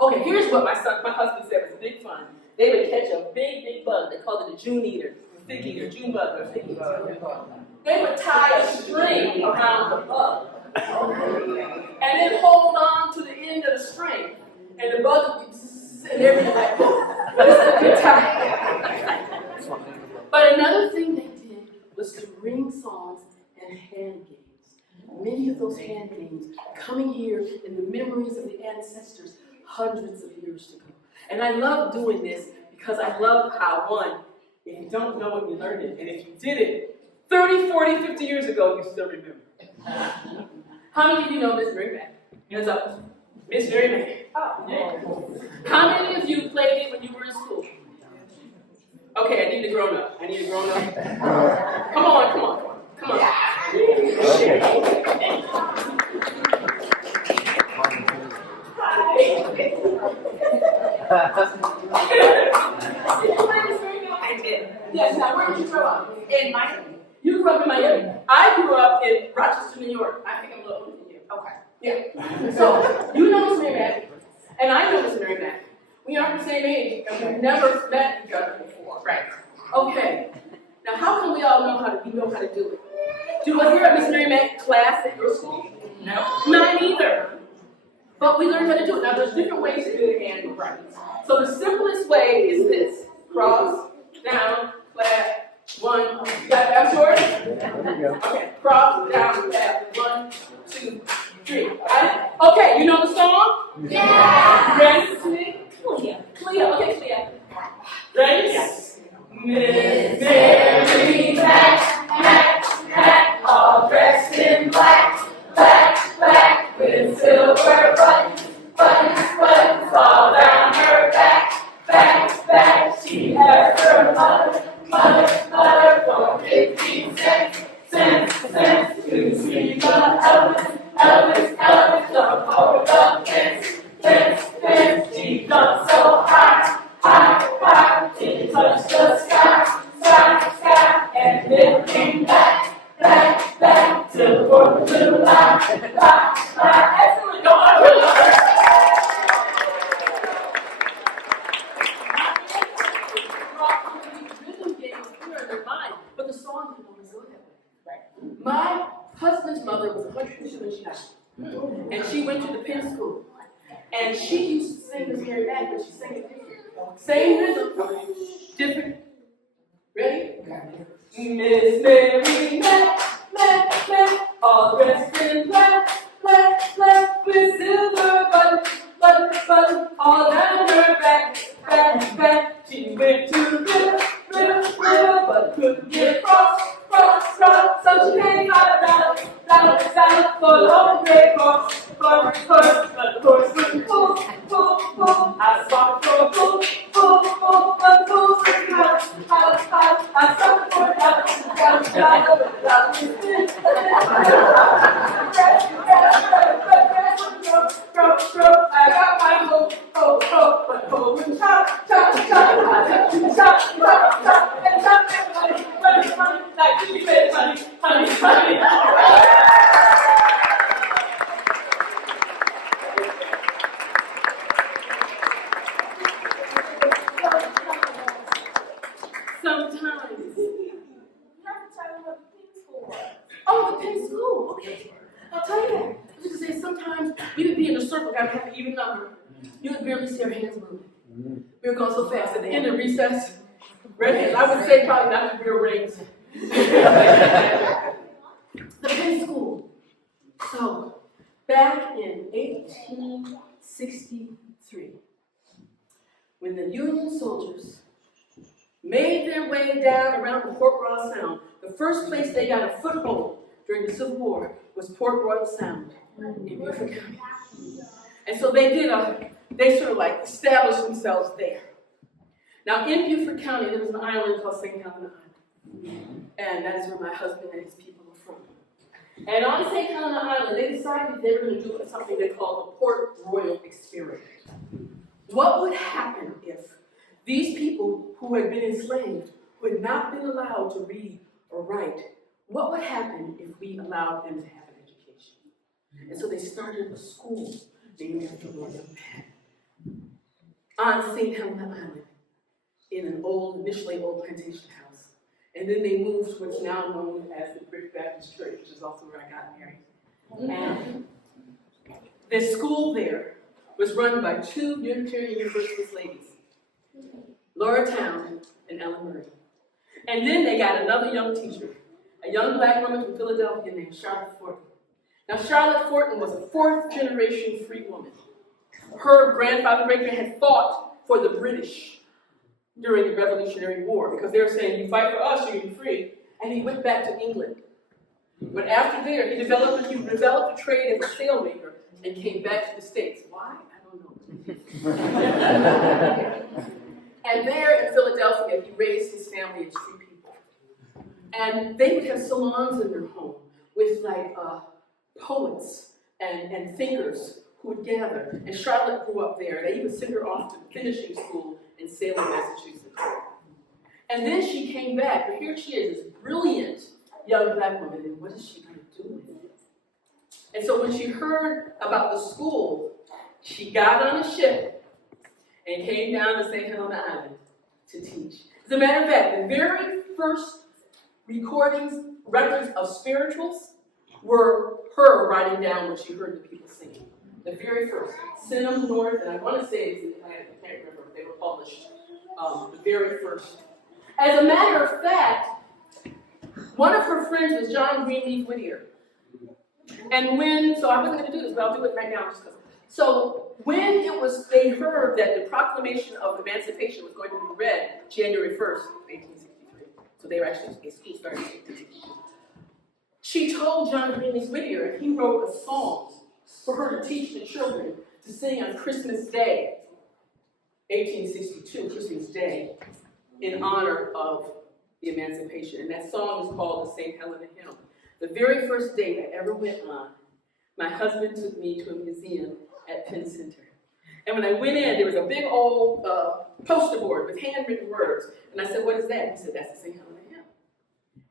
Okay, here's what my husband said was big fun. They would catch a big bug. They called it a June eater, thick eater, June bug, or thick eater. They would tie a string around the bug and then hold on to the end of the string. And the bug would be and everything like that. But another thing they did was to ring songs and hand games. Many of those hand games coming here in the memories of the ancestors hundreds of years ago. And I love doing this because I love how, one, if you don't know it, you learn it. And if you did it 30, 40, 50 years ago, you still remember. How many of you know Miss Mary Mack? Hands up. Miss Mary Mack. Oh, yeah. How many of you played it when you were in school? Okay, I need a grown up. Come on. I did. Yes, now where did you grow up? In Miami. You grew up in Miami. I grew up in Rochester, New York. I think I'm a little older than you. Okay. Yeah. So, you know Miss Mary Mack, and I know Miss Mary Mack. We aren't the same age, and we've never met each other before. Right. Okay. Now, how can we all know how to do it? Do you hear a Miss Mary Mack class at your school? No. Mine either. But we learned how to do it. Now, there's different ways to do it and right. So the simplest way is this. Cross, down, clap, one. You got that short? There you go. Okay. Cross, down, clap, 1, 2, 3. Okay, you know the song? Yeah. Ready to sing? Clea. Okay, Clea. Ready? Yes. Miss Mary Mack, all dressed in black, with silver buttons all down her back. She has her mother for 15 cents to see the Elvis jump over the fence. She jumped so high, she touched the sky, and then came back to the 4th of July. Excellent, go on. But the song didn't always go that way. My husband's mother was 102 when she died. And she went to the Penn School. And she used to sing this Mary Mack, but she sang it different. Same rhythm, different. Ready? Miss Mary Mack, all dressed in black, with silver buttons all down her back. She went to river, but couldn't get across, so she came down for the whole great cross. But the horse wouldn't pull. I saw it for a pull. Sometimes. Oh, the pink school. Okay. I'll tell you that. I was just gonna say sometimes we would be in a circle, gotta have an even number. You would barely see our hands moving. We were going so fast. At the end of recess, red hands. I would say probably not the real rings. The pink school. So, back in 1863, when the Union soldiers made their way down around the Port Royal Sound, the first place they got a foothold during the Civil War was Port Royal Sound in Beaufort County. And so they sort of like established themselves there. Now in Beaufort County, there was an island called St. Helena Island. And that is where my husband and his people are from. And on St. Helena Island, they decided they were going to do something they called the Port Royal Experiment. What would happen if these people who had been enslaved, who had not been allowed to read or write, what would happen if we allowed them to have an education? And so they started a school named after William Penn on St. Helena Island in an initially old plantation house. And then they moved to what's now known as the Brick Baptist Church, which is also where I got married. And the school there was run by two Unitarian Universalist ladies, Laura Town and Ellen Murray. And then they got another young teacher, a young black woman from Philadelphia named Charlotte Fortin. Now Charlotte Fortin was a fourth-generation free woman. Her grandfather, great-grandfather, had fought for the British during the Revolutionary War because they were saying, you fight for us, you can be free. And he went back to England. But after there, he developed a trade as a sailmaker and came back to the States. Why? I don't know. And there in Philadelphia, he raised his family as free people. And they would have salons in their home with poets and thinkers who would gather. And Charlotte grew up there. They even sent her off to finishing school in Salem, Massachusetts. And then she came back, but here she is, this brilliant young black woman, and what is she going to do with it? And so when she heard about the school, she got on a ship and came down to St. Helena Island to teach. As a matter of fact, the very first records of spirituals were her writing down what she heard the people singing. The very first. Send them north, and I want to say, I can't remember if they were published, the very first. As a matter of fact, one of her friends was John Greenleaf Whittier. And so I wasn't going to do this, but I'll do it right now just because. So when they heard that the Proclamation of Emancipation was going to be read January 1st, 1863, so they were actually, school started in 1863, she told John Greenleaf Whittier, and he wrote a song for her to teach the children to sing on Christmas Day, 1862, Christmas Day, in honor of the Emancipation. And that song is called the St. Helena Hymn. The very first date I ever went on, my husband took me to a museum at Penn Center. And when I went in, there was a big old poster board with handwritten words. And I said, what is that? He said, that's the St. Helena Hymn.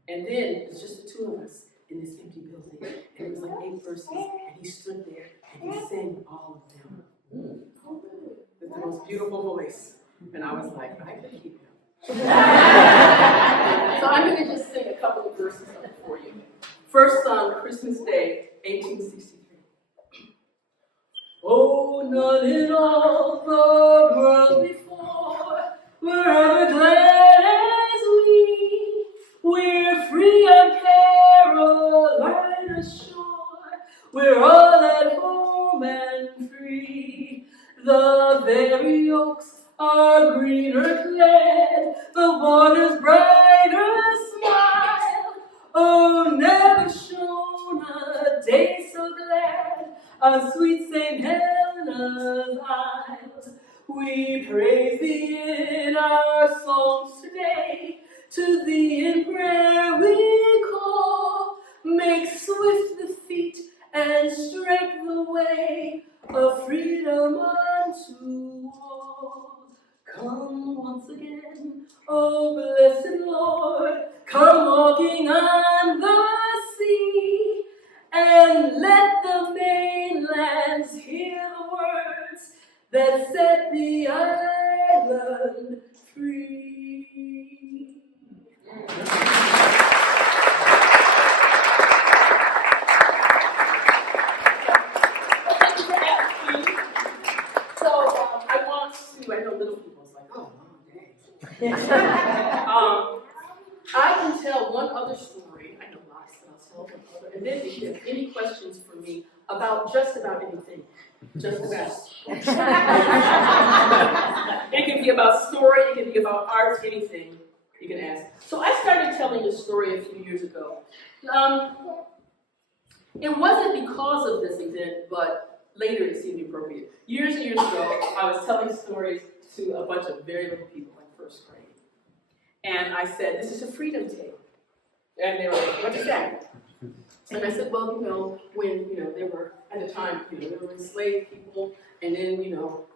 And then it was just the two of us in this empty building. And it was like 8 verses. And he stood there and he sang all of them with the most beautiful voice. And I was like, I could keep him. So I'm going to just sing a couple of verses for you. First song, Christmas Day, 1863. Oh, none in all the world before were ever glad as we. We're free on Carolina's shore. We're all at home and free. The very oaks are greener clad, the water's brighter smile. Oh, never shone a day so glad on sweet St. Helena's Isles. We praise thee in our songs today, to thee in prayer we call. Make swift the feet and straight the way of freedom unto all. Come once again, oh blessed Lord, come walking on the sea, and let the mainlands hear the words that set the island free. I know little people's like, oh, dang. I can tell one other story. I know lots, but I'll tell one other. And then if you have any questions for me about just about anything, just about. It can be about story, it can be about art, anything you can ask. So I started telling this story a few years ago. It wasn't because of this event, but later it seemed appropriate. Years and years ago, I was telling stories to a bunch of very little people in first grade. And I said, this is a freedom tale. And they were like, what is that? And I said, well, when, they were, at the time, they were enslaved people, and then,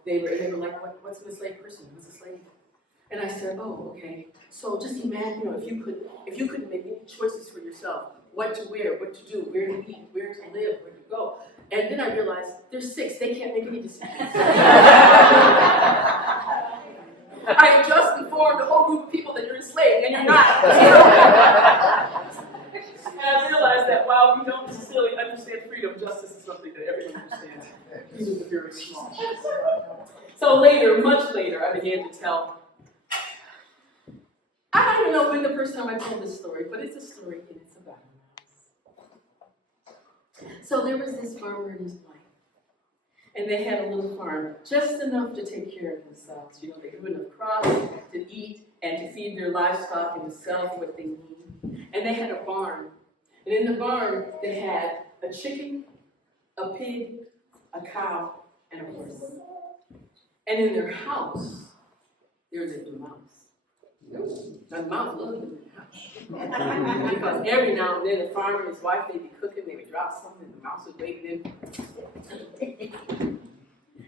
they were like, what's an enslaved person? What's a slave? And I said, oh, okay. So just imagine, if you could make any choices for yourself, what to wear, what to do, where to eat, where to live, where to go. And then I realized there's 6, they can't make any decisions. I had just informed a whole group of people that you're enslaved, and you're not. And I realized that while we don't necessarily understand freedom, justice is something that everyone understands. These are very small. So later, much later, I began to tell. I don't even know when the first time I told this story, but it's a story and it's about a mouse. So there was this farmer and his wife. And they had a little farm, just enough to take care of themselves. They grew enough crops to eat and to feed their livestock and to sell what they need. And they had a barn. And in the barn, they had a chicken, a pig, a cow, and a horse. And in their house, there lived a mouse. Now, the mouse loved them in the house. Because every now and then, the farmer and his wife, they'd be cooking, they would drop something, and the mouse would wake them.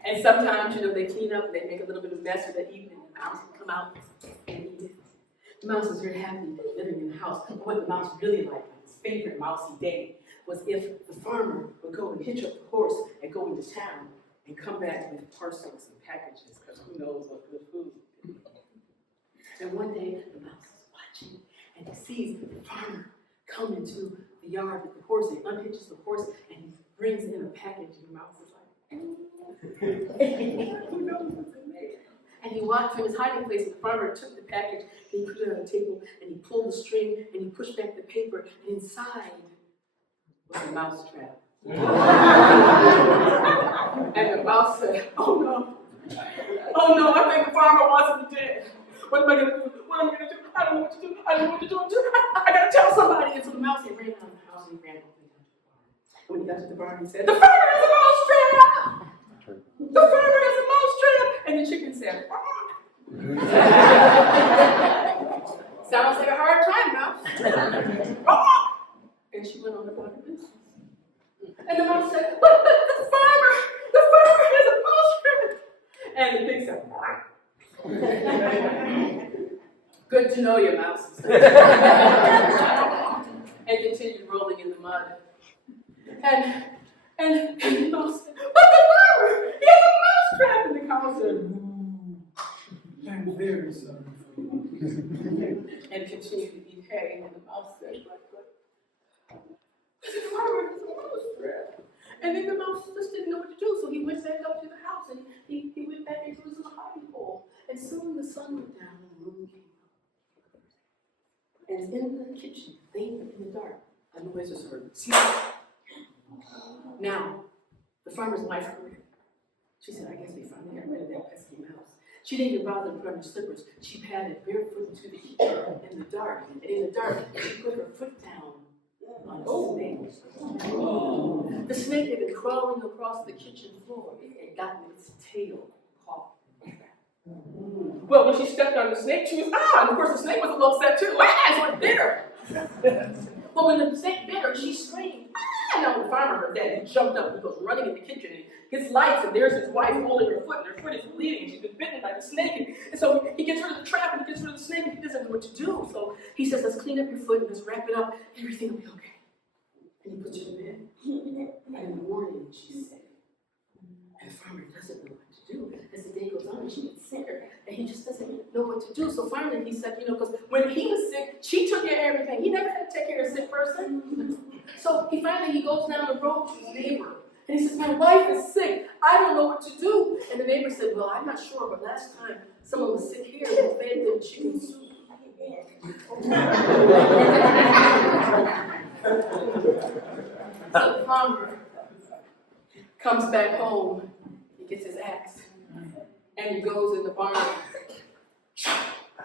And sometimes, they clean up, and they make a little bit of mess for the evening, and the mouse would come out and eat it. The mouse was very happy living in the house. But what the mouse really liked, his favorite mousy day, was if the farmer would go and hitch up the horse and go into town and come back with parcels and packages, because who knows what good food. And one day, the mouse is watching, and he sees the farmer come into the yard with the horse, and he unhitches the horse, and he brings in a package, and the mouse is like, who knows what's in there? And he walked from his hiding place, and the farmer took the package, and he put it on the table, and he pulled the string, and he pushed back the paper, and inside was a mouse trap. And the mouse said, oh no, I think the farmer wants him dead. What am I going to do? What am I going to do? I don't know what to do. I don't know what to do. I got to tell somebody. And so the mouse, he ran out of the house, and he ran up and when he got to the barn, he said, the farmer has a mouse trap! The farmer has a mouse trap! And the chicken said, sounds like a hard time, mouse. And she went on about her business. And the mouse said, but the farmer has a mouse trap! And the pig said, good to know you, mouse. And continued rolling in the mud. And the mouse said, but the farmer, he has a mouse trap! And the cow said, I'm very sorry for you. And continued to eat hay. And the mouse said, but the farmer has a mouse trap. And then the mouse just didn't know what to do, so he went back up to the house and he went back into his little hiding hole. And soon the sun went down and the moon came up. And in the kitchen, in the dark, a noise was heard. Now, the farmer's wife heard it. She said, I guess we finally got rid of that pesky mouse. She didn't even bother to put on her slippers. She padded barefoot into the kitchen in the dark. And in the dark, she put her foot down on a snake. The snake had been crawling across the kitchen floor and gotten its tail caught. Well, when she stepped on the snake, she was, and of course the snake was a little upset too. So it bit her. Well, when the snake bit her, she screamed, And now the farmer heard that, he jumped up, he goes running in the kitchen, and gets lights, and there's his wife holding her foot, and her foot is bleeding, and she's been bitten by the snake. And so he gets rid of the trap, and he gets rid of the snake, and he doesn't know what to do. So he says, let's clean up your foot, and let's wrap it up, everything will be okay. And he puts her to bed. And in the morning, she's sick. And the farmer doesn't know what to do. As the day goes on, she gets sicker, and he just doesn't know what to do. So finally, he said, because when he was sick, she took care of everything. He never had to take care of a sick person. So he goes down the road to his neighbor, and he says, my wife is sick. I don't know what to do. And the neighbor said, well, I'm not sure, but last time someone was sick here, we fed them chicken soup. So the farmer comes back home, he gets his axe, and he goes in the barn.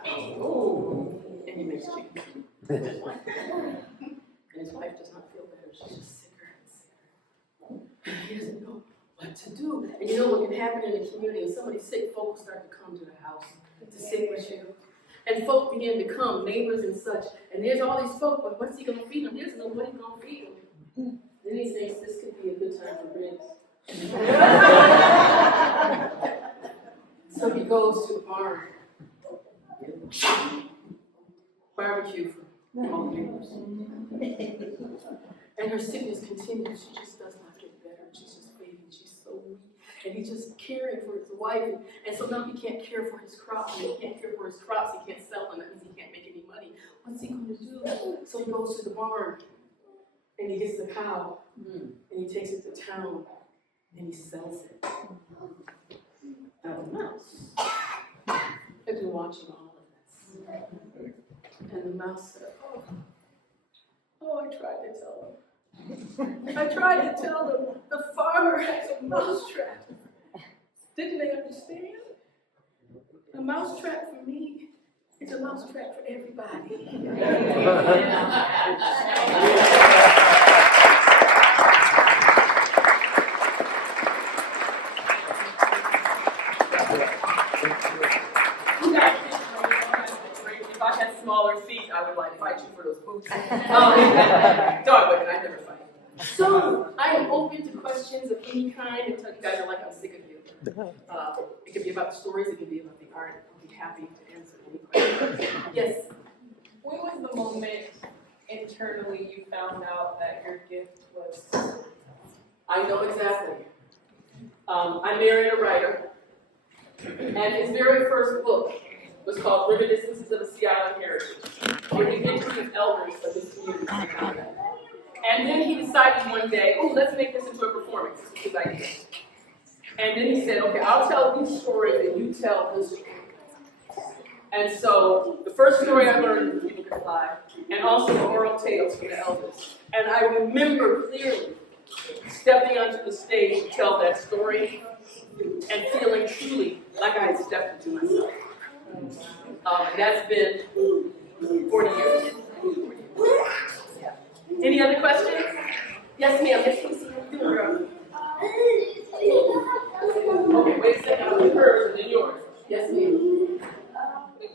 Oh, and he makes chicken soup. And his wife does not feel better, she's just sicker and sicker. And he doesn't know what to do. And you know what can happen in the community? If somebody's sick, folks start to come to the house to sit with you. And folk begin to come, neighbors and such. And there's all these folk, but what's he going to feed them? There's nobody going to feed them. Then he thinks this could be a good time for ribs. So he goes to the barn. Barbecue for all the neighbors. And her sickness continues. She just does not get better. She's just fading. She's so weak. And he's just caring for his wife. And so now he can't care for his crops. And he can't care for his crops. He can't sell them. That means he can't make any money. What's he going to do? So he goes to the barn. And he gets the cow. And he takes it to town. And he sells it. Now the mouse has been watching all of this. And the mouse said, oh, I tried to tell him. I tried to tell them the farmer has a mouse trap. Didn't they understand? A mouse trap for me is a mouse trap for everybody. If I had smaller feet, I would fight you for those boots. Dog women, I never fight. So I am open to questions of any kind until you guys are like, I'm sick of you. It could be about the stories, it could be about the art. I'll be happy to answer any questions. Yes? When was the moment internally you found out that your gift was? I know exactly. I married a writer, and his very first book was called Reminiscences of a Seattle Heritage, where he interviewed elders of his community. And then he decided one day, oh, let's make this into a performance. This was his idea. And then he said, okay, I'll tell these stories and you tell this story. And so the first story I learned was People Can Fly, and also the oral tales from the elders. And I remember clearly stepping onto the stage to tell that story and feeling truly like I had stepped into myself. That's been 40 years. Yeah. Any other questions? Yes, ma'am. Yes, please. How you doing, girl? Okay, wait a second. I'll do hers and then yours. Yes, ma'am. This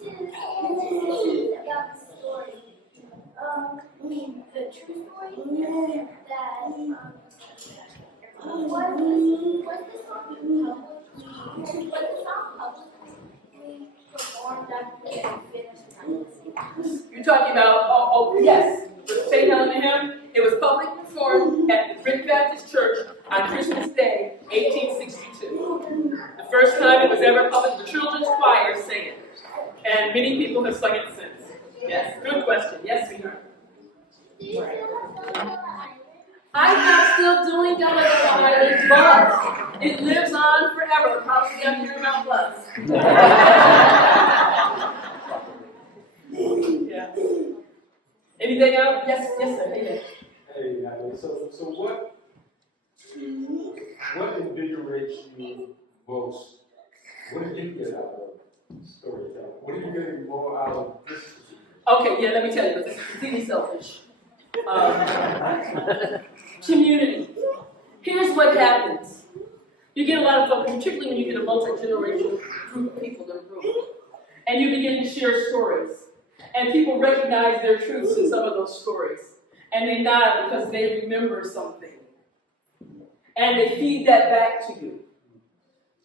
is about the story. The true story that was the song publicly performed after they finished practicing? You're talking about, yes, with St. Helen and him. It was publicly performed at the Brick Baptist Church on Christmas Day, 1862. The first time it was ever public, the children's choir sang it. And many people have sung it since. Yes, good question. Yes, sweetheart. I'm not still doing Gullah Gullah Island, but it lives on forever, probably up here in Mount Plus. Yeah. Anything else? Yes, sir. Hey, Natalie. So what invigorates you most? What did you get out of storytelling? What are you getting more out of this? Okay, yeah, let me tell you, but this is completely selfish. Community. Here's what happens. You get a lot of folks, particularly when you get a multi-generational group of people in a room, and you begin to share stories. And people recognize their truths in some of those stories. And they nod because they remember something. And they feed that back to you.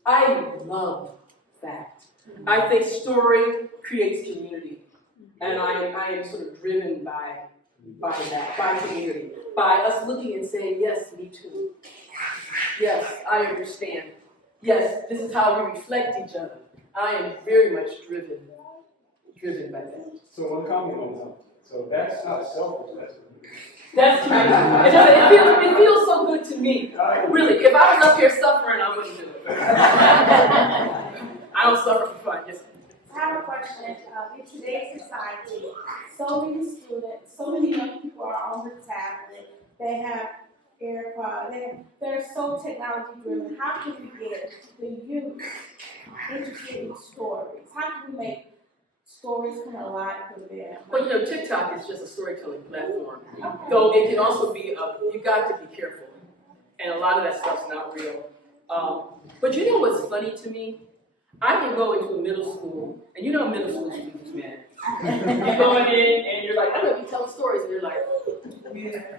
I love that. I think story creates community. And I am sort of driven by that, by community. By us looking and saying, yes, me too. Yes, I understand. Yes, this is how we reflect each other. I am very much driven by that. So one comment on something. So that's not selfish, That's right. It feels so good to me. Really, if I was up here suffering, I wouldn't do it. I don't suffer for fun. Just I have a question. In today's society, so many students, so many young people are on the tablet. They have AirPods. They're so technology driven. How can we get the youth interested in stories? How can we make stories come alive for them? well, TikTok is just a storytelling platform. Though it can also be you got to be careful, and a lot of that stuff's not real. But you know what's funny to me? I can go into a middle school, and you know middle school students, man. You go in and you're like, I don't know, you tell stories, and you're like, yeah.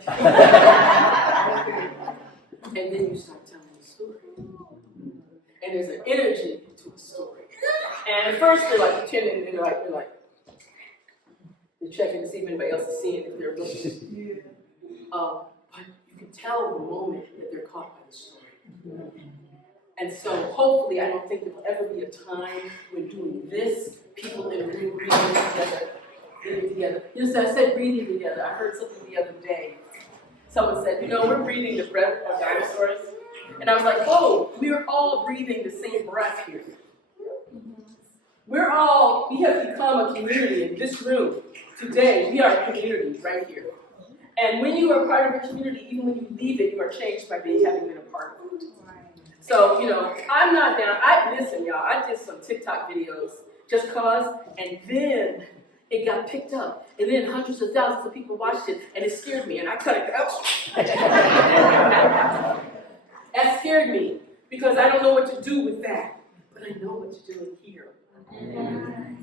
And then you start telling a story. And there's an energy to a story. And at first they're like pretending, and they're checking to see if anybody else is seeing it, if they're looking. But you can tell the moment that they're caught by the story. And so hopefully, I don't think there will ever be a time when doing this, people in a room breathing together. You know, so I said breathing together. I heard something the other day. Someone said, we're breathing the breath of dinosaurs. And I was like, we're all breathing the same breath here. We have become a community in this room. Today, we are a community right here. And when you are part of a community, even when you leave it, you are changed by having been a part of it. So, I'm not down. Listen, y'all, I did some TikTok videos just cause, and then it got picked up. And then hundreds of thousands of people watched it, and it scared me, and I cut it out. That scared me, because I don't know what to do with that. But I know what to do in here.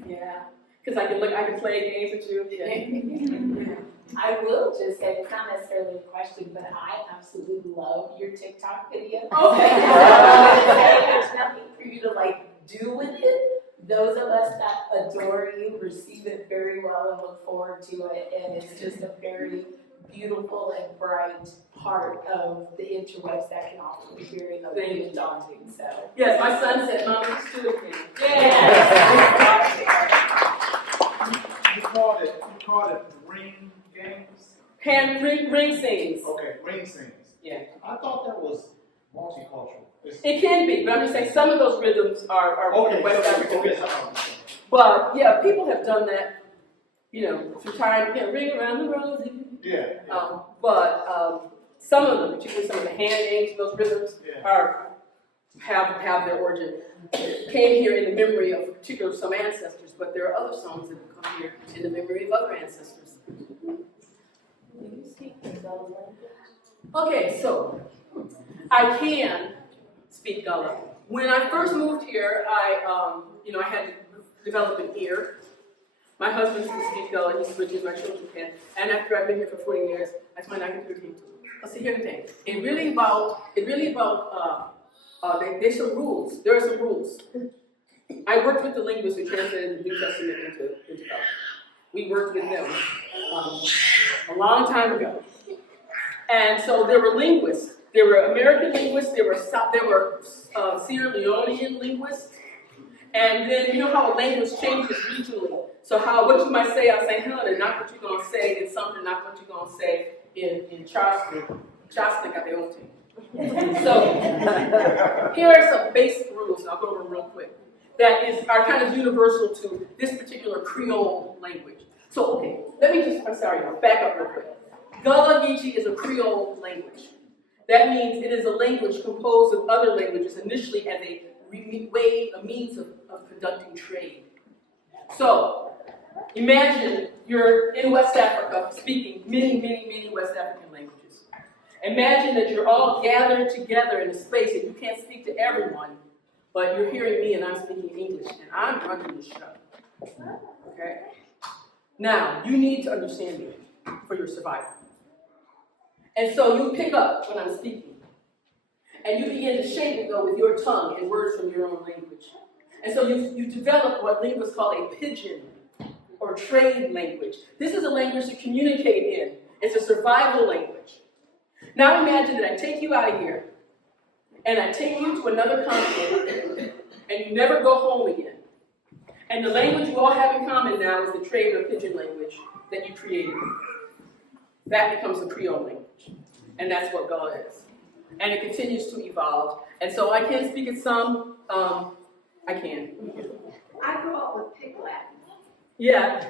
Yeah. Because I can play games with you. Yeah. I will just say, it's not necessarily a question, but I absolutely love your TikTok video. Okay. There's nothing for you to do with it. Those of us that adore you receive it very well and look forward to it, and it's just a very beautiful and bright part of the interwebs that can often be very daunting. So yes, my son said, "Mom, let's do it again." yeah. You called it ring games? Ring sings. Okay, ring sings. Yeah. I thought that was multicultural. It can be, but I'm just saying some of those rhythms are Okay, West African okay. rhythms. But yeah, people have done that, through time. Ring around the rosy. Yeah. But some of them, particularly some of the hand games, those rhythms have their origin. Came here in the memory of particular some ancestors, but there are other songs that have come here in the memory of other ancestors. Do you speak the Gullah language? Okay, so I can speak Gullah. When I first moved here, I had to develop an ear. My husband can speak Gullah, he switches, my children can. And after I've been here for 40 years, I find I can do it too. I'll see here the thing. There's some rules. There are some rules. I worked with the linguists who translated the New Testament into Gullah. We worked with them a long time ago. And so there were linguists. There were American linguists. There were Sierra Leonean linguists. And then you know how a language changes regionally. So what you might say out St. Helena, not what you're going to say in Sumter, not what you're going to say in Charleston. So here are some basic rules, and I'll go over them real quick, are kind of universal to this particular Creole language. So, okay, I'll back up real quick. Gullah Geechee is a Creole language. That means it is a language composed of other languages, initially as a means of conducting trade. So, imagine you're in West Africa speaking many, many, many West African languages. Imagine that you're all gathered together in a space and you can't speak to everyone, but you're hearing me and I'm speaking English and I'm running the show. Okay? Now, you need to understand me for your survival. And so you pick up when I'm speaking. And you begin to shape it, though, with your tongue and words from your own language. And so you develop what linguists call a pidgin or trade language. This is a language to communicate in. It's a survival language. Now imagine that I take you out of here, and I take you to another continent, and you never go home again. And the language you all have in common now is the trade or pidgin language that you created. That becomes the Creole language. And that's what Gullah is. And it continues to evolve. And so I can speak it some. I can. I grew up with Pig Latin. Yeah.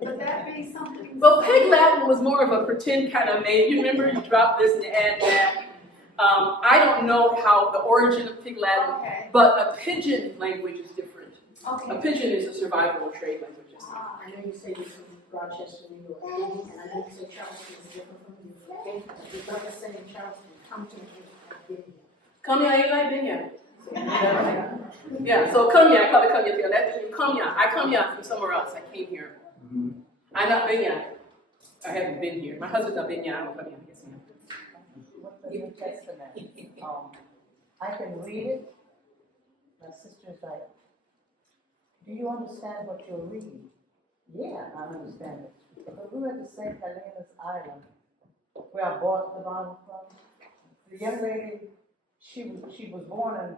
Would that be something? Well, Pig Latin was more of a pretend kind of name. You remember you drop this and you add that. I don't know how the origin of Pig Latin, Okay. but a pidgin language is different. Okay. A pidgin is a survival and trade language. I know you say you're from Rochester, New York, and I know you say Charleston is different from you. Okay, you're going to say in Charleston, come to me, I've been here. Comeyah ain't like Benya. Yeah, so Comeyah, I call it Comeyah. That's Comeyah. I Comeyah from somewhere else. I came here. I'm not Benya. I haven't been here. My husband's not Benya. I'm a Comeyah. Yes, ma'am. With the New Testament, I can read it. My sister's like, do you understand what you're reading? Yeah, I understand it. But we were at the St. Helena's Island, where I bought the Bible from. The young lady, she was born and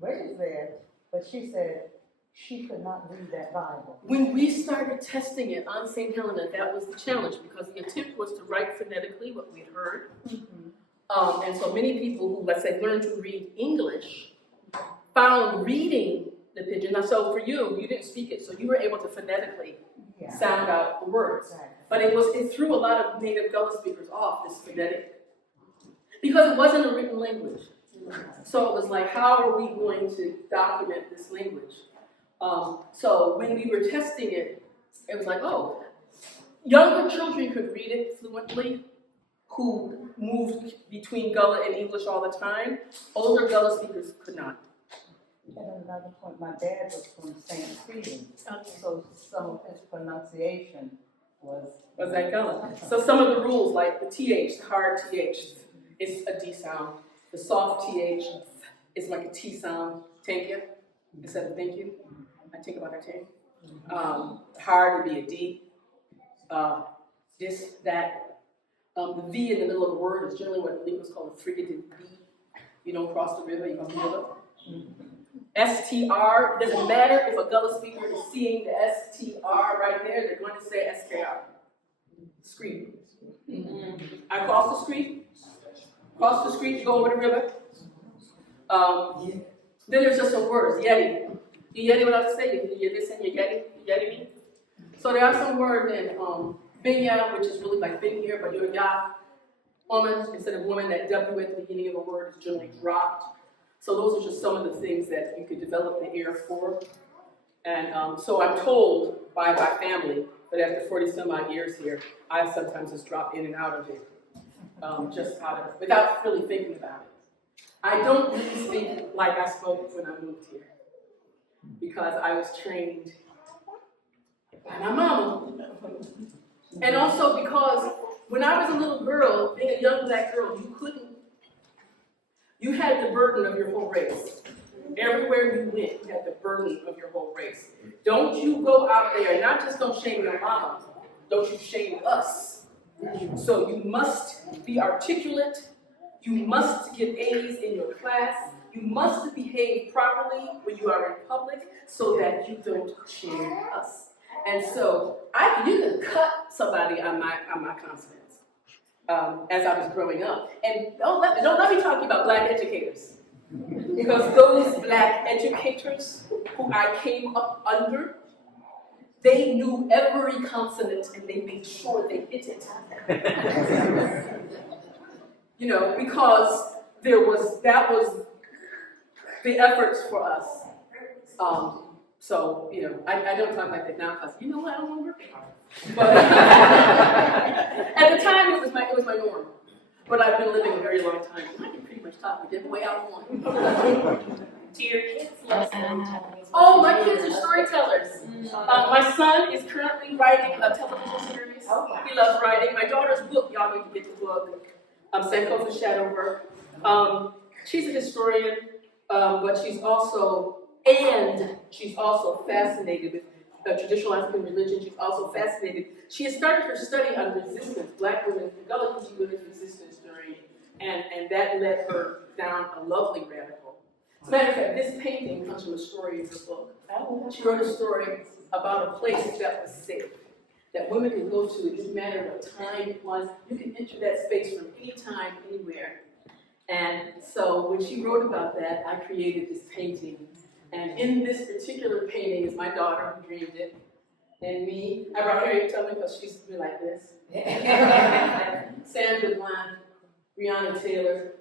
raised there, but she said she could not read that Bible. When we started testing it on St. Helena, that was the challenge because the attempt was to write phonetically what we had heard. And so many people who, let's say, learned to read English found reading the pidgin. Now, so for you, you didn't speak it, so you were able to phonetically sound out the words. Exactly. But it threw a lot of native Gullah speakers off, this phonetic, because it wasn't a written language. So it was like, how are we going to document this language? So when we were testing it, it was like, oh, younger children could read it fluently, who moved between Gullah and English all the time. Older Gullah speakers could not. And another point, my dad was from St. Stephen, so some of his pronunciation was that Gullah? So some of the rules, like the TH, the hard TH, is a D sound. The soft TH is like a T sound. Thank you, instead of thank you. I think about that thing. Hard would be a D. This, that. The V in the middle of the word is generally what linguists call a fricative V. You don't cross the river, you go river. STR, it doesn't matter if a Gullah speaker is seeing the STR right there, they're going to say SKR. Street. I cross the street, you go over the river. Then there's just some words, yeti. You yeti what I say? You listen, you yeti me? So there are some words in Benya, which is really like been here, but you're ya. Woman, instead of woman, that W at the beginning of a word is generally dropped. So those are just some of the things that you could develop the ear for. And so I'm told by my family that after 40 some odd years here, I sometimes just drop in and out of it, without really thinking about it. I don't really speak like I spoke when I moved here, because I was trained by my mama. And also because when I was a little girl, being a young black girl, you had the burden of your whole race. Everywhere you went, you had the burden of your whole race. Don't you go out there, not just don't shame your mama, don't you shame us. So you must be articulate, you must get A's in your class, you must behave properly when you are in public so that you don't shame us. And so you can cut somebody on my consonants as I was growing up. And don't let me talk about black educators. Because those black educators who I came up under, they knew every consonant and they made sure they hit it. Because that was the efforts for us. So, I don't talk like that now because, I don't want to work hard. But at the time, it was my norm. But I've been living a very long time. I can pretty much talk the different way I want. Do your kids listen? Oh, my kids are storytellers. My son is currently writing a television series. He loves writing. My daughter's book, y'all need to get the book. Sankofa shadow work. She's a historian, but she's also fascinated with traditional African religion. She's also fascinated. She has started her study on resistance, Black women, Gullah Gullah women's resistance during, and that led her down a lovely rabbit hole. As a matter of fact, this painting comes from a story in her book. She wrote a story about a place that was safe, that women could go to. It didn't matter what time it was. You could enter that space from any time, anywhere. And so when she wrote about that, I created this painting. And in this particular painting is my daughter who dreamed it, and me. I brought Harriet Tubman because she used to be like this. Sandra Bland, Breonna Taylor,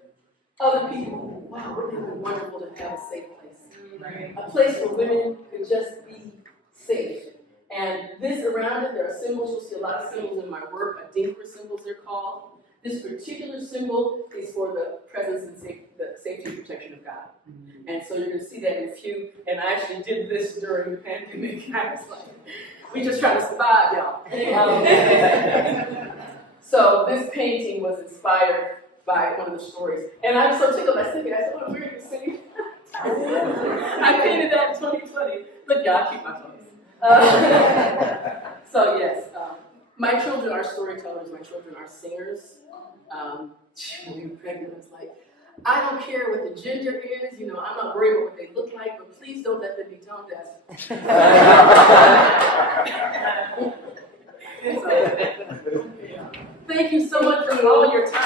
other people. Wow, wouldn't it be wonderful to have a safe place? A place where women could just be safe. And this around it, there are symbols. You'll see a lot of symbols in my work. Adinkra symbols, they're called. This particular symbol is for the presence and the safety and protection of God. And so you're going to see that in a few. And I actually did this during the pandemic. I was like, we just trying to survive, y'all. So this painting was inspired by one of the stories. And I'm so tickled. I said, oh, where are you singing? I painted that in 2020. Look, y'all, I keep my clothes. So yes, my children are storytellers. My children are singers. When we were pregnant, I was like, I don't care what the gender is, I'm not worried about what they look like, but please don't let them be tone deaf. So, thank you so much for all your time.